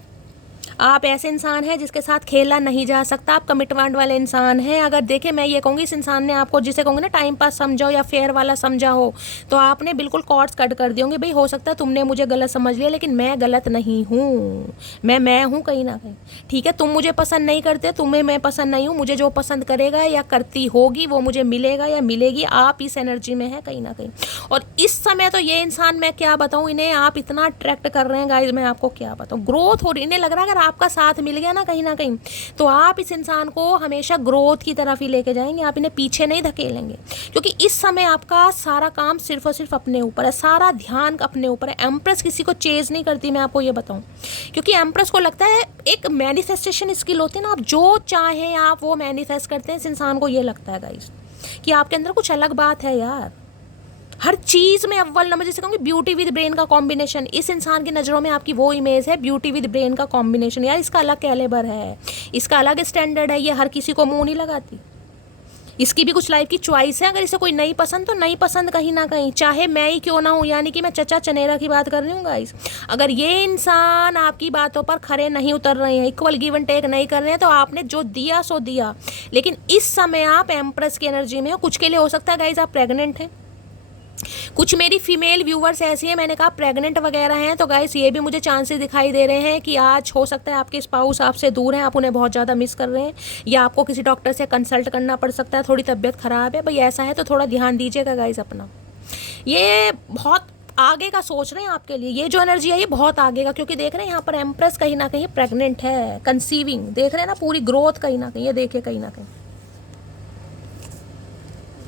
आप ऐसे इंसान हैं जिसके साथ खेला नहीं जा सकता, आप कमिटमेंट वाले इंसान हैं। अगर देखें मैं ये कहूँगी इस इंसान ने आपको, जिसे कहूँगी ना टाइम पास समझा हो या फेयर वाला समझा हो, तो आपने बिल्कुल कॉर्ड्स कट कर दिए होंगे। भाई हो सकता है तुमने मुझे गलत समझ लिया, लेकिन मैं गलत नहीं हूँ, मैं हूँ कहीं ना कहीं। ठीक है, तुम मुझे पसंद नहीं करते, तुम्हें मैं पसंद नहीं हूँ, मुझे जो पसंद करेगा या करती होगी वो मुझे मिलेगा या मिलेगी। आप इस एनर्जी में है कहीं ना कहीं। और इस समय तो ये इंसान, मैं क्या बताऊँ, इन्हें आप इतना अट्रैक्ट कर रहे हैं गाइस, मैं आपको क्या बताऊँ। ग्रोथ हो रही, इन्हें लग रहा है अगर आपका साथ मिल गया ना कहीं तो आप इस इंसान को हमेशा ग्रोथ की तरफ ही लेके जाएंगे, आप इन्हें पीछे नहीं धकेलेंगे। क्योंकि इस समय आपका सारा काम सिर्फ और सिर्फ अपने ऊपर है, सारा ध्यान अपने ऊपर है। एम्प्रेस किसी को चेज नहीं करती, मैं आपको ये बताऊं, क्योंकि एम्प्रेस को लगता है एक मैनिफेस्टेशन स्किल होती है ना, आप जो चाहें आप वो मैनिफेस्ट करते हैं। इस इंसान को ये लगता है गाइस कि आपके अंदर कुछ अलग बात है यार, हर चीज़ में अव्वल नंबर, जैसे कहूँगी ब्यूटी विद ब्रेन का कॉम्बिनेशन। इस इंसान की नज़रों में आपकी वो इमेज है ब्यूटी विद ब्रेन का कॉम्बिनेशन। यार इसका अलग कैलिबर है, इसका अलग स्टैंडर्ड है, ये हर किसी को मुंह नहीं लगाती। इसकी भी कुछ लाइफ की चॉइस है, अगर इसे कोई नहीं पसंद तो नहीं पसंद कहीं ना कहीं, चाहे मैं ही क्यों ना हूँ। यानी कि मैं चचा चनेरा की बात कर रही हूँ गाइस। अगर ये इंसान आपकी बातों पर खरे नहीं उतर रहे हैं, इक्वल गिव एंड टेक नहीं कर रहे हैं, तो आपने जो दिया सो दिया। लेकिन इस समय आप एम्प्रेस की एनर्जी में हो। कुछ के लिए हो सकता है गाइस आप प्रेग्नेंट हैं, कुछ मेरी फीमेल व्यूवर्स ऐसी हैं, मैंने कहा प्रेग्नेंट वगैरह हैं, तो गाइस ये भी मुझे चांसेस दिखाई दे रहे हैं कि आज हो सकता है आपके स्पाउस आपसे दूर हैं, आप उन्हें बहुत ज़्यादा मिस कर रहे हैं, या आपको किसी डॉक्टर से कंसल्ट करना पड़ सकता है, थोड़ी तबीयत ख़राब है। भाई ऐसा है तो थोड़ा ध्यान दीजिएगा गाइस अपना। ये बहुत आगे का सोच रहे हैं आपके लिए, ये जो एनर्जी है ये बहुत आगे का, क्योंकि देख रहे हैं यहाँ पर एम्प्रेस कहीं ना कहीं प्रेग्नेंट है, कंसीविंग, देख रहे हैं ना पूरी ग्रोथ कहीं ना कहीं, ये देखिए कहीं ना कहीं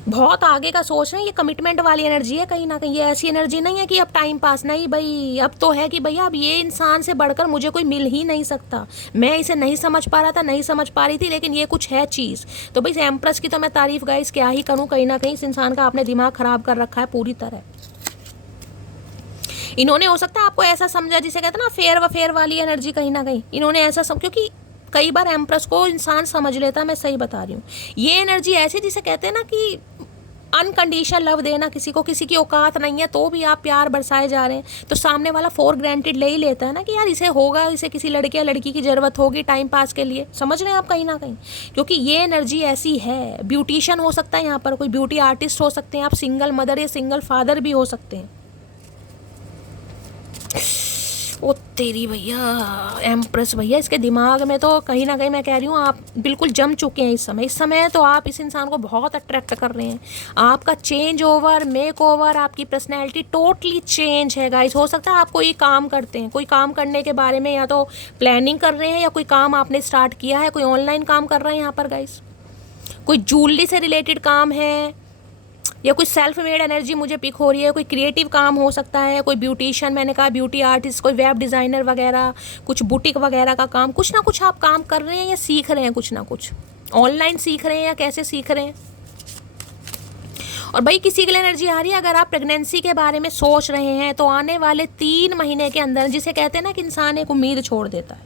बहुत आगे का सोच रहे हैं। ये कमिटमेंट वाली एनर्जी है कहीं ना कहीं, ये ऐसी एनर्जी नहीं है कि अब टाइम पास, नहीं भाई, अब तो है कि भैया अब ये इंसान से बढ़कर मुझे कोई मिल ही नहीं सकता। मैं इसे नहीं समझ पा रहा था, नहीं समझ पा रही थी, लेकिन ये कुछ है चीज़। तो भाई इस एम्प्रेस की तो मैं तारीफ गाइस क्या ही करूँ, कहीं ना कहीं इस इंसान का आपने दिमाग खराब कर रखा है पूरी तरह। इन्होंने हो सकता है आपको ऐसा समझा, जिसे कहते हैं ना फेयर व फेयर वाली एनर्जी, कहीं ना कहीं इन्होंने ऐसा क्योंकि कई बार एम्प्रेस को इंसान समझ लेता है, मैं सही बता रही हूँ। ये एनर्जी ऐसी जिसे कहते हैं ना कि अनकंडीशनल लव देना किसी को, किसी की औकात नहीं है तो भी आप प्यार बरसाए जा रहे हैं, तो सामने वाला फॉर ग्रांटेड ले ही लेता है ना कि यार इसे होगा, इसे किसी लड़के या लड़की की ज़रूरत होगी टाइम पास के लिए। समझ रहे हैं आप कहीं ना कहीं, क्योंकि ये एनर्जी ऐसी है। ब्यूटिशियन हो सकता है यहाँ पर, कोई ब्यूटी आर्टिस्ट हो सकते हैं आप, सिंगल मदर या सिंगल फादर भी हो सकते हैं। ओ तेरी भैया, एम्प्रेस भैया, इसके दिमाग में तो कहीं ना कहीं मैं कह रही हूँ आप बिल्कुल जम चुके हैं इस समय तो आप इस इंसान को बहुत अट्रैक्ट कर रहे हैं। आपका चेंज ओवर, मेक ओवर, आपकी पर्सनैलिटी टोटली चेंज है गाइस। हो सकता है आप कोई काम करते हैं, कोई काम करने के बारे में या तो प्लानिंग कर रहे हैं या कोई काम आपने स्टार्ट किया है, कोई ऑनलाइन काम कर रहे हैं यहाँ पर गाइस, कोई ज्वेलरी से रिलेटेड काम है या कोई सेल्फ मेड एनर्जी मुझे पिक हो रही है, कोई क्रिएटिव काम हो सकता है, कोई ब्यूटिशियन, मैंने कहा ब्यूटी आर्टिस्ट, कोई वेब डिज़ाइनर वगैरह, कुछ बुटीक वगैरह का काम, कुछ ना कुछ आप काम कर रहे हैं या सीख रहे हैं, कुछ ना कुछ ऑनलाइन सीख रहे हैं या कैसे सीख रहे हैं। और भाई किसी के लिए एनर्जी आ रही है, अगर आप प्रेगनेंसी के बारे में सोच रहे हैं तो आने वाले 3 महीने के अंदर, जिसे कहते हैं ना कि इंसान एक उम्मीद छोड़ देता है,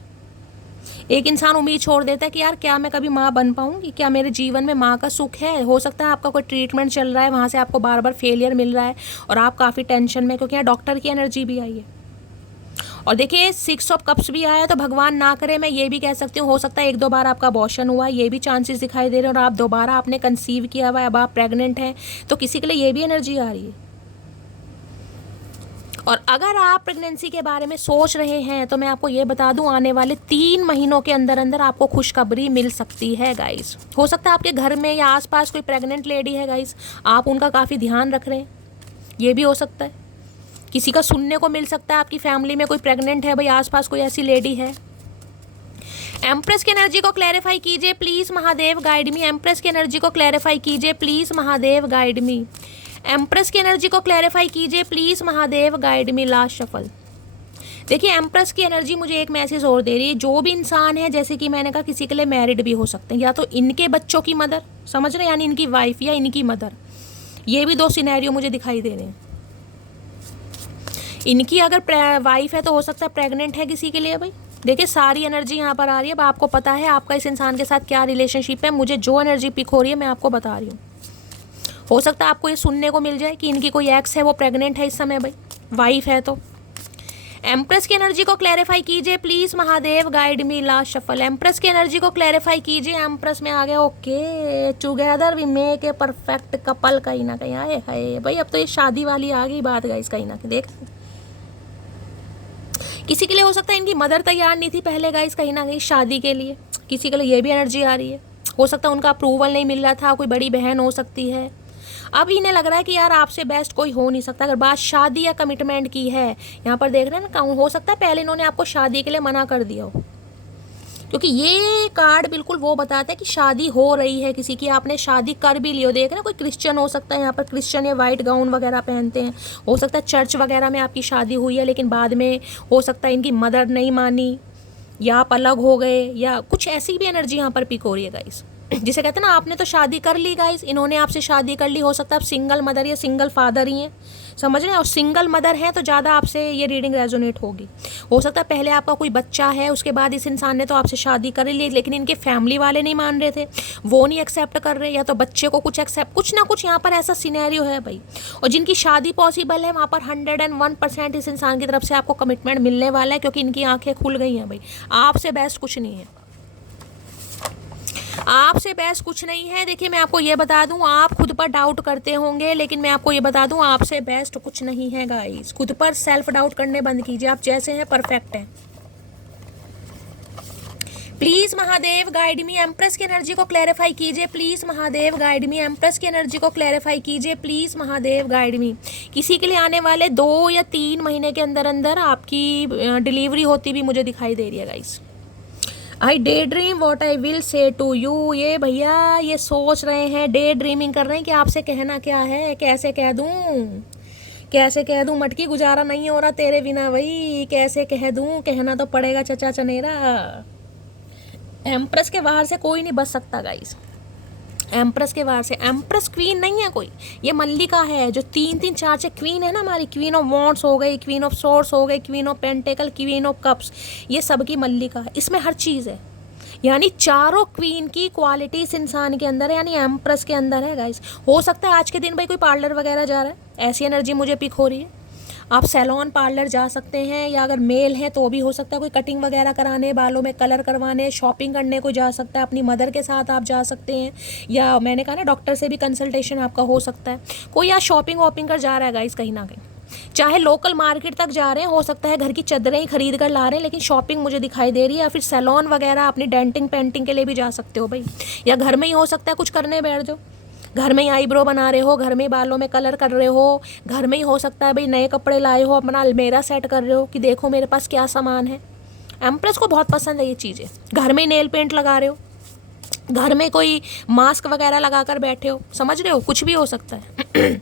एक इंसान उम्मीद छोड़ देता है कि यार क्या मैं कभी माँ बन पाऊंगी, क्या मेरे जीवन में माँ का सुख है। हो सकता है आपका कोई ट्रीटमेंट चल रहा है, वहाँ से आपको बार बार फेलियर मिल रहा है और आप काफ़ी टेंशन में, क्योंकि यहाँ डॉक्टर की एनर्जी भी आई है। और देखिए 6 ऑफ कप्स भी आया, तो भगवान ना करे मैं ये भी कह सकती हूँ, हो सकता है 1-2 बार आपका अबॉर्शन हुआ है, ये भी चांसेस दिखाई दे रहे हैं, और आप दोबारा आपने कंसीव किया हुआ है, अब आप प्रेग्नेंट हैं, तो किसी के लिए ये भी एनर्जी आ रही है। और अगर आप प्रेगनेंसी के बारे में सोच रहे हैं तो मैं आपको ये बता दूं, आने वाले 3 महीनों के अंदर अंदर आपको खुशखबरी मिल सकती है गाइस। हो सकता है आपके घर में या आसपास कोई प्रेग्नेंट लेडी है गाइस, आप उनका काफ़ी ध्यान रख रहे हैं, ये भी हो सकता है। किसी का सुनने को मिल सकता है आपकी फैमिली में कोई प्रेग्नेंट है, भाई आसपास कोई ऐसी लेडी है। एम्प्रेस की एनर्जी को क्लैरिफाई कीजिए please Mahadev guide me. Empress की एनर्जी को क्लैरिफाई कीजिए please Mahadev guide me. Empress की एनर्जी को क्लैरिफाई कीजिए please Mahadev guide me. Last shuffle. देखिए एम्प्रेस की एनर्जी मुझे एक मैसेज और दे रही है, जो भी इंसान है, जैसे कि मैंने कहा किसी के लिए मैरिड भी हो सकते हैं, या तो इनके बच्चों की मदर, समझ रहे हैं, यानी इनकी वाइफ या इनकी मदर, ये भी 2 सिनेरियो मुझे दिखाई दे रहे हैं। इनकी अगर वाइफ है तो हो सकता है प्रेग्नेंट है किसी के लिए। भाई देखिए सारी एनर्जी यहाँ पर आ रही है। अब आपको पता है आपका इस इंसान के साथ क्या रिलेशनशिप है, मुझे जो एनर्जी पिक हो रही है मैं आपको बता रही हूँ। हो सकता है आपको ये सुनने को मिल जाए कि इनकी कोई एक्स है, वो प्रेग्नेंट है इस समय, भाई वाइफ है तो। एम्प्रेस की एनर्जी को क्लैरिफाई कीजिए please Mahadev guide me. Last shuffle. Empress की एनर्जी को क्लैरिफाई कीजिए। एम्प्रेस में आ गया, okay, together we make a perfect couple. कहीं ना कहीं आए हाय भाई, अब तो ये शादी वाली आ गई बात गाइस, कहीं ना कहीं देख किसी के लिए हो सकता है इनकी मदर तैयार नहीं थी पहले गाइस, कहीं ना कहीं शादी के लिए, किसी के लिए ये भी एनर्जी आ रही है। हो सकता है उनका अप्रूवल नहीं मिल रहा था, कोई बड़ी बहन हो सकती है। अब इन्हें लग रहा है कि यार आपसे बेस्ट कोई हो नहीं सकता। अगर बात शादी या कमिटमेंट की है, यहाँ पर देख रहे हैं ना, हो सकता है पहले इन्होंने आपको शादी के लिए मना कर दिया हो, क्योंकि ये कार्ड बिल्कुल वो बताता है कि शादी हो रही है किसी की, आपने शादी कर भी ली हो। देख रहे हैं कोई क्रिश्चियन हो सकता है यहाँ पर, क्रिश्चियन या वाइट गाउन वगैरह पहनते हैं। हो सकता है चर्च वगैरह में आपकी शादी हुई है, लेकिन बाद में हो सकता है इनकी मदर नहीं मानी या आप अलग हो गए, या कुछ ऐसी भी एनर्जी यहाँ पर पिक हो रही है गाइस, जिसे कहते हैं ना आपने तो शादी कर ली गाइस, इन्होंने आपसे शादी कर ली। हो सकता है आप सिंगल मदर या सिंगल फादर ही हैं, समझ रहे हैं, और सिंगल मदर हैं तो ज़्यादा आपसे ये रीडिंग रेजोनेट होगी। हो सकता है पहले आपका कोई बच्चा है, उसके बाद इस इंसान ने तो आपसे शादी कर ली, लेकिन इनके फैमिली वाले नहीं मान रहे थे, वो नहीं एक्सेप्ट कर रहे, या तो बच्चे को कुछ एक्सेप्ट, कुछ ना कुछ यहाँ पर ऐसा सिनेरियो है भाई। और जिनकी शादी पॉसिबल है वहाँ पर 101% इस इंसान की तरफ से आपको कमिटमेंट मिलने वाला है, क्योंकि इनकी आंखें खुल गई हैं भाई। आपसे बेस्ट कुछ नहीं है, आपसे बेस्ट कुछ नहीं है। देखिए मैं आपको ये बता दूं, आप खुद पर डाउट करते होंगे, लेकिन मैं आपको ये बता दूं आपसे बेस्ट कुछ नहीं है गाइस। खुद पर सेल्फ डाउट करने बंद कीजिए, आप जैसे हैं परफेक्ट हैं। Please Mahadev guide me. Empress की एनर्जी को क्लैरिफाई कीजिए please Mahadev guide me. Empress की एनर्जी को क्लैरिफाई कीजिए प्लीज़ महादेव गाइड मी। किसी के लिए आने वाले 2 या 3 महीने के अंदर अंदर आपकी डिलीवरी होती भी मुझे दिखाई दे रही है guys. I daydream what I will say to you. ये भैया ये सोच रहे हैं, डे ड्रीमिंग कर रहे हैं कि आपसे कहना क्या है, कैसे कह दूँ, कैसे कह दूँ, मटकी गुजारा नहीं हो रहा तेरे बिना भाई, कैसे कह दूँ, कहना तो पड़ेगा चचा चनेरा। एम्प्रेस के बाहर से कोई नहीं बच सकता गाइस, एम्प्रेस के बाहर से। एम्प्रेस क्वीन नहीं है कोई, ये मल्लिका है जो 3-3 4 क्वीन है ना हमारी। क्वीन ऑफ वॉन्ड्स हो गई, क्वीन ऑफ सोर्ड्स हो गई, queen of pentacle, queen of cups, ये सबकी मल्लिका है। इसमें हर चीज़ है, यानी चारों क्वीन की क्वालिटी इस इंसान के अंदर है, यानी एम्प्रेस के अंदर है गाइस। हो सकता है आज के दिन भाई कोई पार्लर वगैरह जा रहा है, ऐसी एनर्जी मुझे पिक हो रही है। आप सैलॉन पार्लर जा सकते हैं, या अगर मेल है तो भी हो सकता है कोई कटिंग वगैरह कराने, बालों में कलर करवाने, शॉपिंग करने को जा सकता है, अपनी मदर के साथ आप जा सकते हैं, या मैंने कहा ना डॉक्टर से भी कंसल्टेशन आपका हो सकता है। कोई यहाँ शॉपिंग वॉपिंग कर जा रहा है गाइस कहीं ना कहीं, चाहे लोकल मार्केट तक जा रहे हैं, हो सकता है घर की चादरें ही खरीद कर ला रहे हैं, लेकिन शॉपिंग मुझे दिखाई दे रही है। या फिर सैलॉन वगैरह अपनी डेंटिंग पेंटिंग के लिए भी जा सकते हो भाई, या घर में ही हो सकता है कुछ करने बैठ जाओ, घर में ही आईब्रो बना रहे हो, घर में ही बालों में कलर कर रहे हो, घर में ही हो सकता है भाई नए कपड़े लाए हो, अपना अलमेरा सेट कर रहे हो कि देखो मेरे पास क्या सामान है। एम्प्रेस को बहुत पसंद है ये चीज़ें। घर में ही नेल पेंट लगा रहे हो, घर में कोई मास्क वगैरह लगा कर बैठे हो, समझ रहे हो, कुछ भी हो सकता है।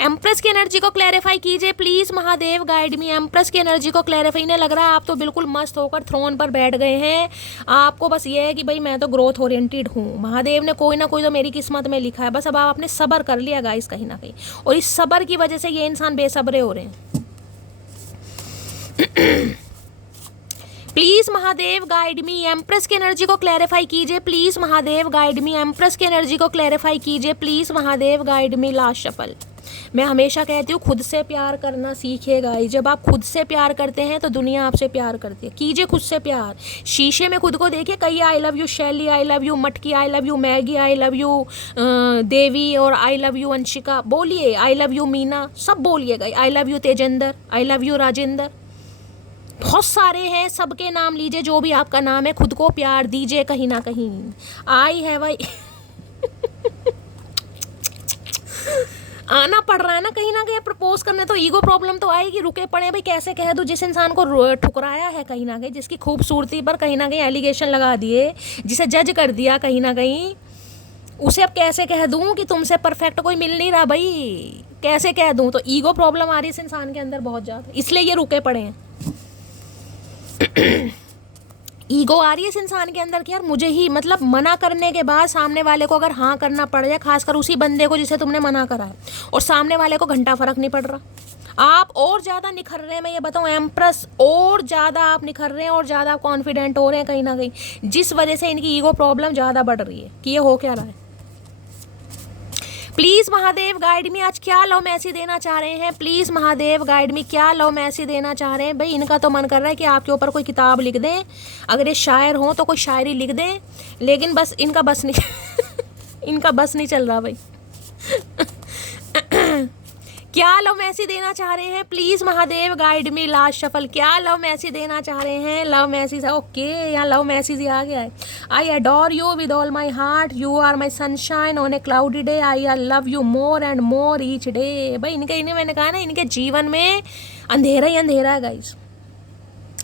एम्प्रेस की एनर्जी को क्लैरिफाई कीजिए please Mahadev, guide me. Empress की एनर्जी को क्लैरिफाई, इन्हें लग रहा है आप तो बिल्कुल मस्त होकर थ्रोन पर बैठ गए हैं, आपको बस ये है कि भाई मैं तो ग्रोथ ओरिएंटेड हूँ, महादेव ने कोई ना कोई तो मेरी किस्मत में लिखा है, बस अब आपने सब्र कर लिया गाइस कहीं ना कहीं, और इस सब्र की वजह से ये इंसान बेसब्रे हो रहे हैं। Please Mahadev guide me, empress की एनर्जी को क्लैरिफाई कीजिए please Mahadev guide me, empress की एनर्जी को क्लैरिफाई कीजिए please Mahadev guide me. Last shuffle. मैं हमेशा कहती हूँ खुद से प्यार करना सीखेगा। जब आप खुद से प्यार करते हैं तो दुनिया आपसे प्यार करती है। कीजिए खुद से प्यार, शीशे में खुद को देखिए, कहिए आई लव यू शैली, आई love you Matki, I love you Maggi, I love you Devi, और आई लव यू अंशिका, बोलिए आई लव यू मीना, सब बोलिएगा, आई love you Tejendra, I love you Rajendra, बहुत सारे हैं, सबके नाम लीजिए, जो भी आपका नाम है, खुद को प्यार दीजिए कहीं ना कहीं। आई है भाई आना पड़ रहा है ना कहीं ना कहीं प्रपोज करने, तो ईगो प्रॉब्लम तो आएगी, रुके पड़े भाई कैसे कह दूँ। जिस इंसान को ठुकराया है कहीं ना कहीं, जिसकी खूबसूरती पर कहीं ना कहीं एलिगेशन लगा दिए, जिसे जज कर दिया कहीं ना कहीं, उसे अब कैसे कह दूँ कि तुमसे परफेक्ट कोई मिल नहीं रहा भाई, कैसे कह दूँ। तो ईगो प्रॉब्लम आ रही है इस इंसान के अंदर बहुत ज़्यादा, इसलिए ये रुके पड़े हैं। ईगो आ रही है इस इंसान के अंदर कि यार मुझे ही, मतलब मना करने के बाद सामने वाले को अगर हाँ करना पड़ जाए, खासकर उसी बंदे को जिसे तुमने मना करा है, और सामने वाले को घंटा फर्क नहीं पड़ रहा। आप और ज़्यादा निखर रहे हैं, मैं ये बताऊँ एम्प्रेस, और ज़्यादा आप निखर रहे हैं और ज़्यादा कॉन्फिडेंट हो रहे हैं कहीं ना कहीं, जिस वजह से इनकी ईगो प्रॉब्लम ज़्यादा बढ़ रही है कि ये हो क्या रहा है। प्लीज़ महादेव गाइड मी, आज क्या लव मैसेज देना चाह रहे हैं, प्लीज़ महादेव गाइड मी, क्या लव मैसेज देना चाह रहे हैं। भाई इनका तो मन कर रहा है कि आपके ऊपर कोई किताब लिख दें, अगर ये शायर हो तो कोई शायरी लिख दें, लेकिन बस इनका बस नहीं इनका बस नहीं चल रहा भाई। क्या लव मैसेज देना चाह रहे हैं please Mahadev guide me. Last shuffle, क्या लव मैसेज देना चाह रहे हैं, लव मैसेज, ओके यहाँ लव मैसेज ही आ गया है। I adore you with all my heart, you are my sunshine on a cloudy day, I love you more and more each day. भाई इनके मैंने कहा ना, इनके जीवन में अंधेरा ही अंधेरा है गाइस,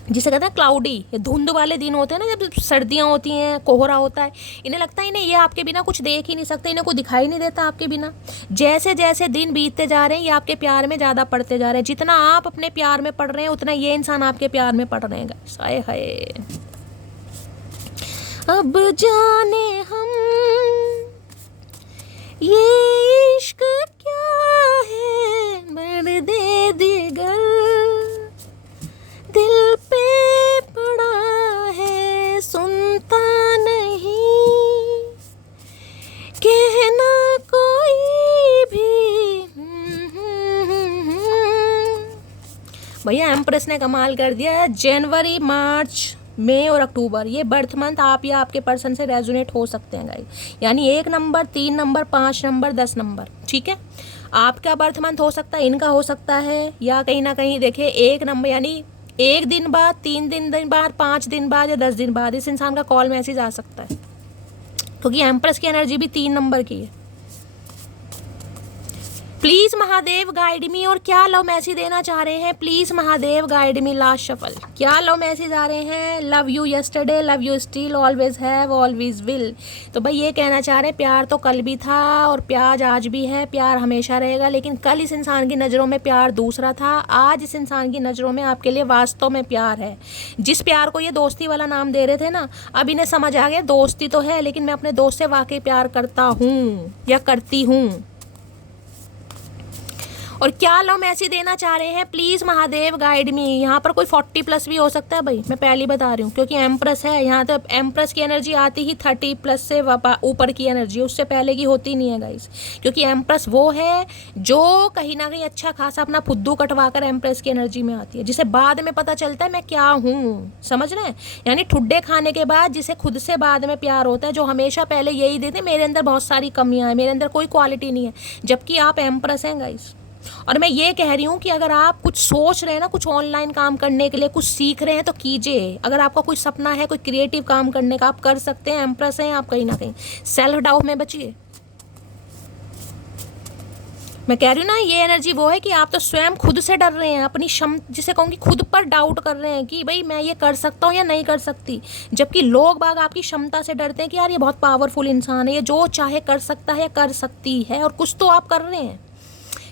जिसे कहते हैं क्लाउडी, ये धुंध वाले दिन होते हैं ना, जब सर्दियाँ होती हैं, कोहरा होता है, इन्हें लगता है इन्हें ये आपके बिना कुछ देख ही नहीं सकते, इन्हें को दिखाई नहीं देता आपके बिना। जैसे जैसे दिन बीतते जा रहे हैं, ये आपके प्यार में ज़्यादा पड़ते जा रहे हैं, जितना आप अपने प्यार में पड़ रहे हैं उतना ये इंसान आपके प्यार में पड़ रहे हैं गाइस। हाय हाय, अब जाने हम ये इश्क क्या है, मर्दे दिगर दिल पे पड़ा है, सुनता नहीं कहना कोई भी। भैया एम्प्रेस ने कमाल कर दिया है। जनवरी, मार्च, मई और अक्टूबर, ये बर्थ मंथ आप या आपके पर्सन से रेजोनेट हो सकते हैं गाइस, यानी 1 नंबर, 3 नंबर, 5 नंबर, 10 नंबर, ठीक है। आपका बर्थ मंथ हो सकता है, इनका हो सकता है, या कहीं ना कहीं देखिए 1 नंबर, यानी 1 दिन बाद, 3 दिन बाद, 5 दिन बाद या 10 दिन बाद इस इंसान का कॉल मैसेज आ सकता है, क्योंकि एम्प्रेस की एनर्जी भी 3 नंबर की है। प्लीज़ महादेव गाइड मी, और क्या लव मैसेज देना चाह रहे हैं please Mahadev guide me. Last shuffle, क्या लव मैसेज आ रहे हैं, love you yesterday, love you still, always have, always will. तो भाई ये कहना चाह रहे हैं प्यार तो कल भी था और प्यार आज भी है, प्यार हमेशा रहेगा, लेकिन कल इस इंसान की नज़रों में प्यार दूसरा था, आज इस इंसान की नज़रों में आपके लिए वास्तव में प्यार है। जिस प्यार को ये दोस्ती वाला नाम दे रहे थे ना, अब इन्हें समझ आ गया दोस्ती तो है, लेकिन मैं अपने दोस्त से वाकई प्यार करता हूँ या करती हूँ। और क्या लव मैसेज देना चाह रहे हैं, प्लीज महादेव गाइड मी। यहाँ पर कोई 40+ भी हो सकता है भाई, मैं पहले बता रही हूँ, क्योंकि एम्प्रेस है यहाँ। तो एम्प्रेस की एनर्जी आती ही 30+ से ऊपर की एनर्जी, उससे पहले की होती नहीं है गाइस। क्योंकि एम्प्रेस वो है जो कहीं ना कहीं अच्छा खासा अपना फुद्दू कटवा कर एम्प्रेस की एनर्जी में आती है, जिसे बाद में पता चलता है मैं क्या हूँ, समझ रहे हैं। यानी ठुड्डे खाने के बाद जिसे खुद से बाद में प्यार होता है, जो हमेशा पहले यही देते मेरे अंदर बहुत सारी कमियां हैं, मेरे अंदर कोई क्वालिटी नहीं है, जबकि आप एम्प्रेस हैं गाइस। और मैं ये कह रही हूँ कि अगर आप कुछ सोच रहे हैं ना, कुछ ऑनलाइन काम करने के लिए कुछ सीख रहे हैं, तो कीजिए। अगर आपका कोई सपना है कोई क्रिएटिव काम करने का, आप कर सकते हैं। एम्प्रेस हैं आप, कहीं ना कहीं सेल्फ डाउट में बचिए। मैं कह रही हूँ ना, ये एनर्जी वो है कि आप तो स्वयं खुद से डर रहे हैं, अपनी क्षमता, जिसे कहूँगी खुद पर डाउट कर रहे हैं कि भाई मैं ये कर सकता हूँ या नहीं कर सकती। जबकि लोग बाग आपकी क्षमता से डरते हैं कि यार ये बहुत पावरफुल इंसान है, ये जो चाहे कर सकता है, कर सकती है। और कुछ तो आप कर रहे हैं,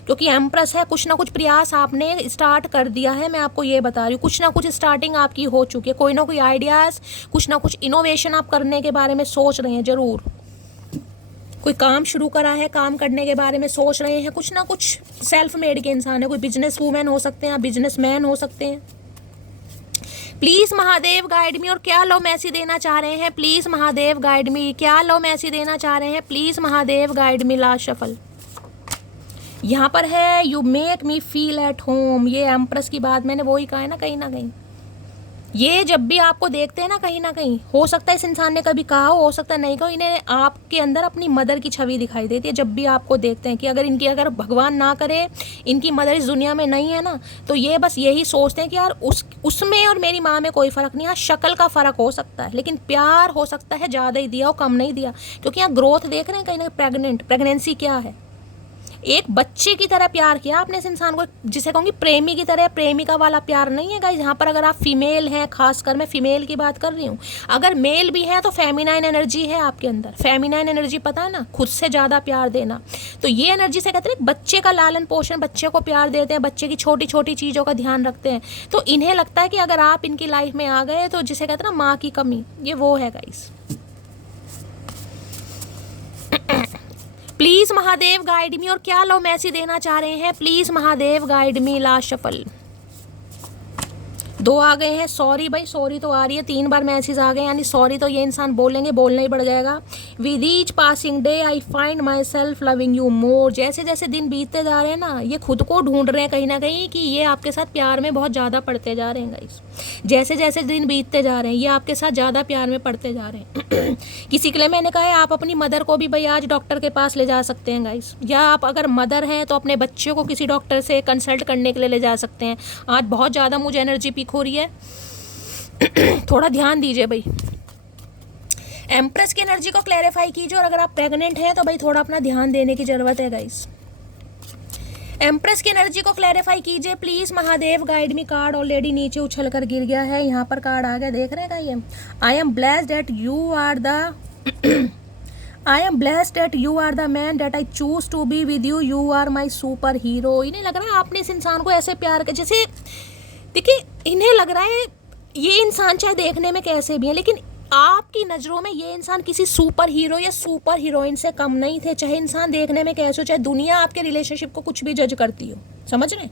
क्योंकि एम्प्रेस है, कुछ ना कुछ प्रयास आपने स्टार्ट कर दिया है। मैं आपको ये बता रही हूँ, कुछ ना कुछ स्टार्टिंग आपकी हो चुकी है, कोई ना कोई आइडियाज़, कुछ ना कुछ इनोवेशन आप करने के बारे में सोच रहे हैं ज़रूर। कोई काम शुरू करा है, काम करने के बारे में सोच रहे हैं, कुछ ना कुछ। सेल्फ मेड के इंसान है, कोई बिजनेस वूमेन हो सकते हैं, आप बिजनेस मैन हो सकते हैं। प्लीज़ महादेव गाइड मी। और क्या लव मैसेज देना चाह रहे हैं, प्लीज़ महादेव गाइड मी। क्या लव मैसेज देना चाह रहे हैं, please Mahadev guide me. Last shuffle यहाँ पर है, you make me feel at home. ये एम्प्रेस की बात मैंने वही कहा है ना, कहीं ना कहीं ये जब भी आपको देखते हैं ना, कहीं ना कहीं हो सकता है इस इंसान ने कभी कहा हो सकता है नहीं कहो, इन्हें आपके अंदर अपनी मदर की छवि दिखाई देती है जब भी आपको देखते हैं। कि अगर भगवान ना करे इनकी मदर इस दुनिया में नहीं है ना, तो ये बस यही सोचते हैं कि यार उसमें और मेरी माँ में कोई फ़र्क नहीं है। शक्ल का फ़र्क हो सकता है, लेकिन प्यार हो सकता है ज़्यादा ही दिया हो, कम नहीं दिया। क्योंकि यहाँ ग्रोथ देख रहे हैं, कहीं ना प्रेगनेंसी क्या है, एक बच्चे की तरह प्यार किया आपने इस इंसान को, जिसे कहूँगी प्रेमी की तरह। प्रेमिका वाला प्यार नहीं है गाइस। यहाँ पर अगर आप फीमेल हैं, खासकर मैं फीमेल की बात कर रही हूँ, अगर मेल भी हैं तो फेमिनाइन एनर्जी है आपके अंदर। फेमिनाइन एनर्जी पता है ना, खुद से ज़्यादा प्यार देना। तो ये एनर्जी से कहते हैं बच्चे का लालन पोषण, बच्चे को प्यार देते हैं, बच्चे की छोटी छोटी चीज़ों का ध्यान रखते हैं। तो इन्हें लगता है कि अगर आप इनकी लाइफ में आ गए तो जिसे कहते हैं ना माँ की कमी, ये वो है गाइस। प्लीज़ महादेव गाइड मी। और क्या लव मैसेज देना चाह रहे हैं, please Mahadev guide me. Last shuffle 2 आ गए हैं। सॉरी भाई, सॉरी तो आ रही है, 3 बार मैसेज आ गए, यानी सॉरी तो ये इंसान बोलेंगे, बोलना ही पड़ जाएगा। With each passing day I find my self loving you more. जैसे जैसे दिन बीतते जा रहे हैं ना, ये खुद को ढूंढ रहे हैं कहीं ना कहीं कि ये आपके साथ प्यार में बहुत ज़्यादा पड़ते जा रहे हैं गाइस। जैसे जैसे दिन बीतते जा रहे हैं, ये आपके साथ ज़्यादा प्यार में पड़ते जा रहे हैं। किसी के लिए मैंने कहा है आप अपनी मदर को भी भाई आज डॉक्टर के पास ले जा सकते हैं गाइस, या आप अगर मदर हैं तो अपने बच्चे को किसी डॉक्टर से कंसल्ट करने के लिए ले जा सकते हैं। आज बहुत ज़्यादा मुझे एनर्जी पीक हो रही है, थोड़ा ध्यान दीजिए भाई। एम्प्रेस की एनर्जी को क्लैरिफाई कीजिए। और अगर आप प्रेग्नेंट हैं तो भाई थोड़ा अपना ध्यान देने की ज़रूरत है गाइस। एम्प्रेस की एनर्जी को क्लैरिफाई कीजिए please Mahadev guide me. Card already नीचे उछल कर गिर गया है, यहाँ पर कार्ड आ गया, देख रहे हैं का ये। I am blessed that you are the man that I choose to be with you, you are my superhero. इन्हें लग रहा है आपने इस इंसान को ऐसे प्यार कर, जैसे देखिए इन्हें लग रहा है ये इंसान चाहे देखने में कैसे भी है, लेकिन आपकी नज़रों में ये इंसान किसी सुपर हीरो या सुपर हीरोइन से कम नहीं थे। चाहे इंसान देखने में कैसे हो, चाहे दुनिया आपके रिलेशनशिप को कुछ भी जज करती हो, समझ रहे हैं,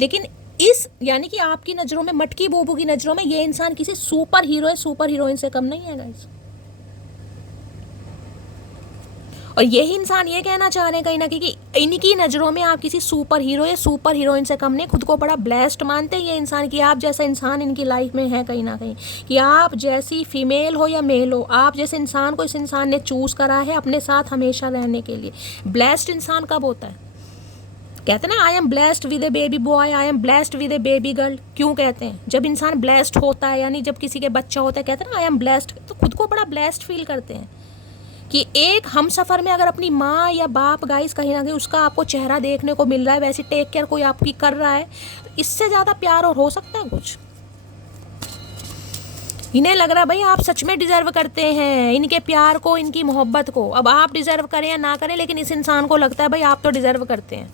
लेकिन इस यानी कि आपकी नज़रों में, मटकी बोबू की नज़रों में, ये इंसान किसी सुपर हीरो या सुपर हीरोइन से कम नहीं है गाइस। और यही इंसान ये कहना चाह रहे हैं कहीं ना कहीं कि इनकी नज़रों में आप किसी सुपर हीरो या सुपर हीरोइन से कम नहीं। खुद को बड़ा ब्लेस्ड मानते हैं ये इंसान कि आप जैसा इंसान इनकी लाइफ में है कहीं ना कहीं, कि आप जैसी फीमेल हो या मेल हो, आप जैसे इंसान को इस इंसान ने चूज़ करा है अपने साथ हमेशा रहने के लिए। ब्लेस्ड इंसान कब होता है? कहते हैं ना आई am blessed with A baby boy, I am blessed with A baby girl. क्यों कहते हैं? जब इंसान ब्लेस्ड होता है, यानी जब किसी के बच्चा होता है, कहते हैं ना आई एम ब्लेस्ड, तो खुद को बड़ा ब्लेस्ड फील करते हैं कि एक हम सफ़र में अगर अपनी माँ या बाप गाइस कहीं ना कहीं उसका आपको चेहरा देखने को मिल रहा है, वैसे टेक केयर कोई आपकी कर रहा है, तो इससे ज़्यादा प्यार और हो सकता है कुछ? इन्हें लग रहा है भाई आप सच में डिज़र्व करते हैं इनके प्यार को, इनकी मोहब्बत को। अब आप डिज़र्व करें या ना करें, लेकिन इस इंसान को लगता है भाई आप तो डिज़र्व करते हैं।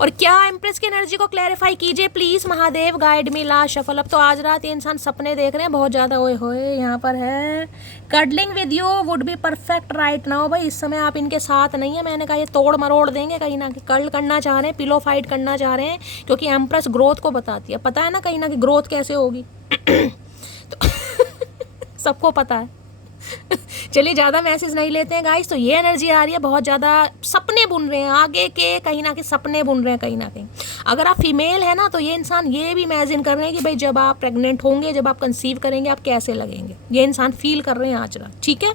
और क्या एम्प्रेस की एनर्जी को क्लैरिफाई कीजिए please. Mahadev guide me last shuffle. अब तो आज रात ये इंसान सपने देख रहे हैं बहुत ज्यादा। ओए होए, यहाँ पर है cuddling with you would be perfect right now. भाई इस समय आप इनके साथ नहीं है, मैंने कहा ये तोड़ मरोड़ देंगे कहीं ना कहीं। कर्ल करना चाह रहे हैं, पिलो फाइट करना चाह रहे हैं, क्योंकि एम्प्रेस ग्रोथ को बताती है। पता है ना कहीं ना कहीं ग्रोथ कैसे होगी। तो सबको पता है। चलिए ज़्यादा मैसेज नहीं लेते हैं गाइस। तो ये एनर्जी आ रही है, बहुत ज़्यादा सपने बुन रहे हैं आगे के, कहीं ना कहीं सपने बुन रहे हैं कहीं ना कहीं। अगर आप फीमेल है ना तो ये इंसान ये भी इमेजिन कर रहे हैं कि भाई जब आप प्रेग्नेंट होंगे, जब आप कंसीव करेंगे, आप कैसे लगेंगे। ये इंसान फील कर रहे हैं आज रात। ठीक है,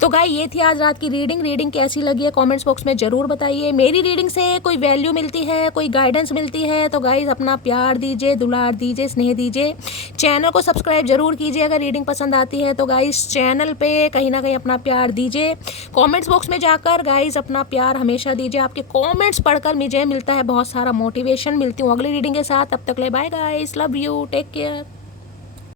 तो गाइस ये थी आज रात की रीडिंग कैसी लगी है कॉमेंट्स बॉक्स में ज़रूर बताइए। मेरी रीडिंग से कोई वैल्यू मिलती है, कोई गाइडेंस मिलती है तो गाइस अपना प्यार दीजिए, दुलार दीजिए, स्नेह दीजिए। चैनल को सब्सक्राइब जरूर कीजिए अगर रीडिंग पसंद आती है तो गाइस चैनल पे कहीं ना कहीं अपना प्यार दीजिए। कमेंट्स बॉक्स में जाकर गाइस अपना प्यार हमेशा दीजिए। आपके कमेंट्स पढ़कर मुझे मिलता है बहुत सारा मोटिवेशन। मिलती हूँ अगली रीडिंग के साथ, तब तक ले bye guys, love you, take care.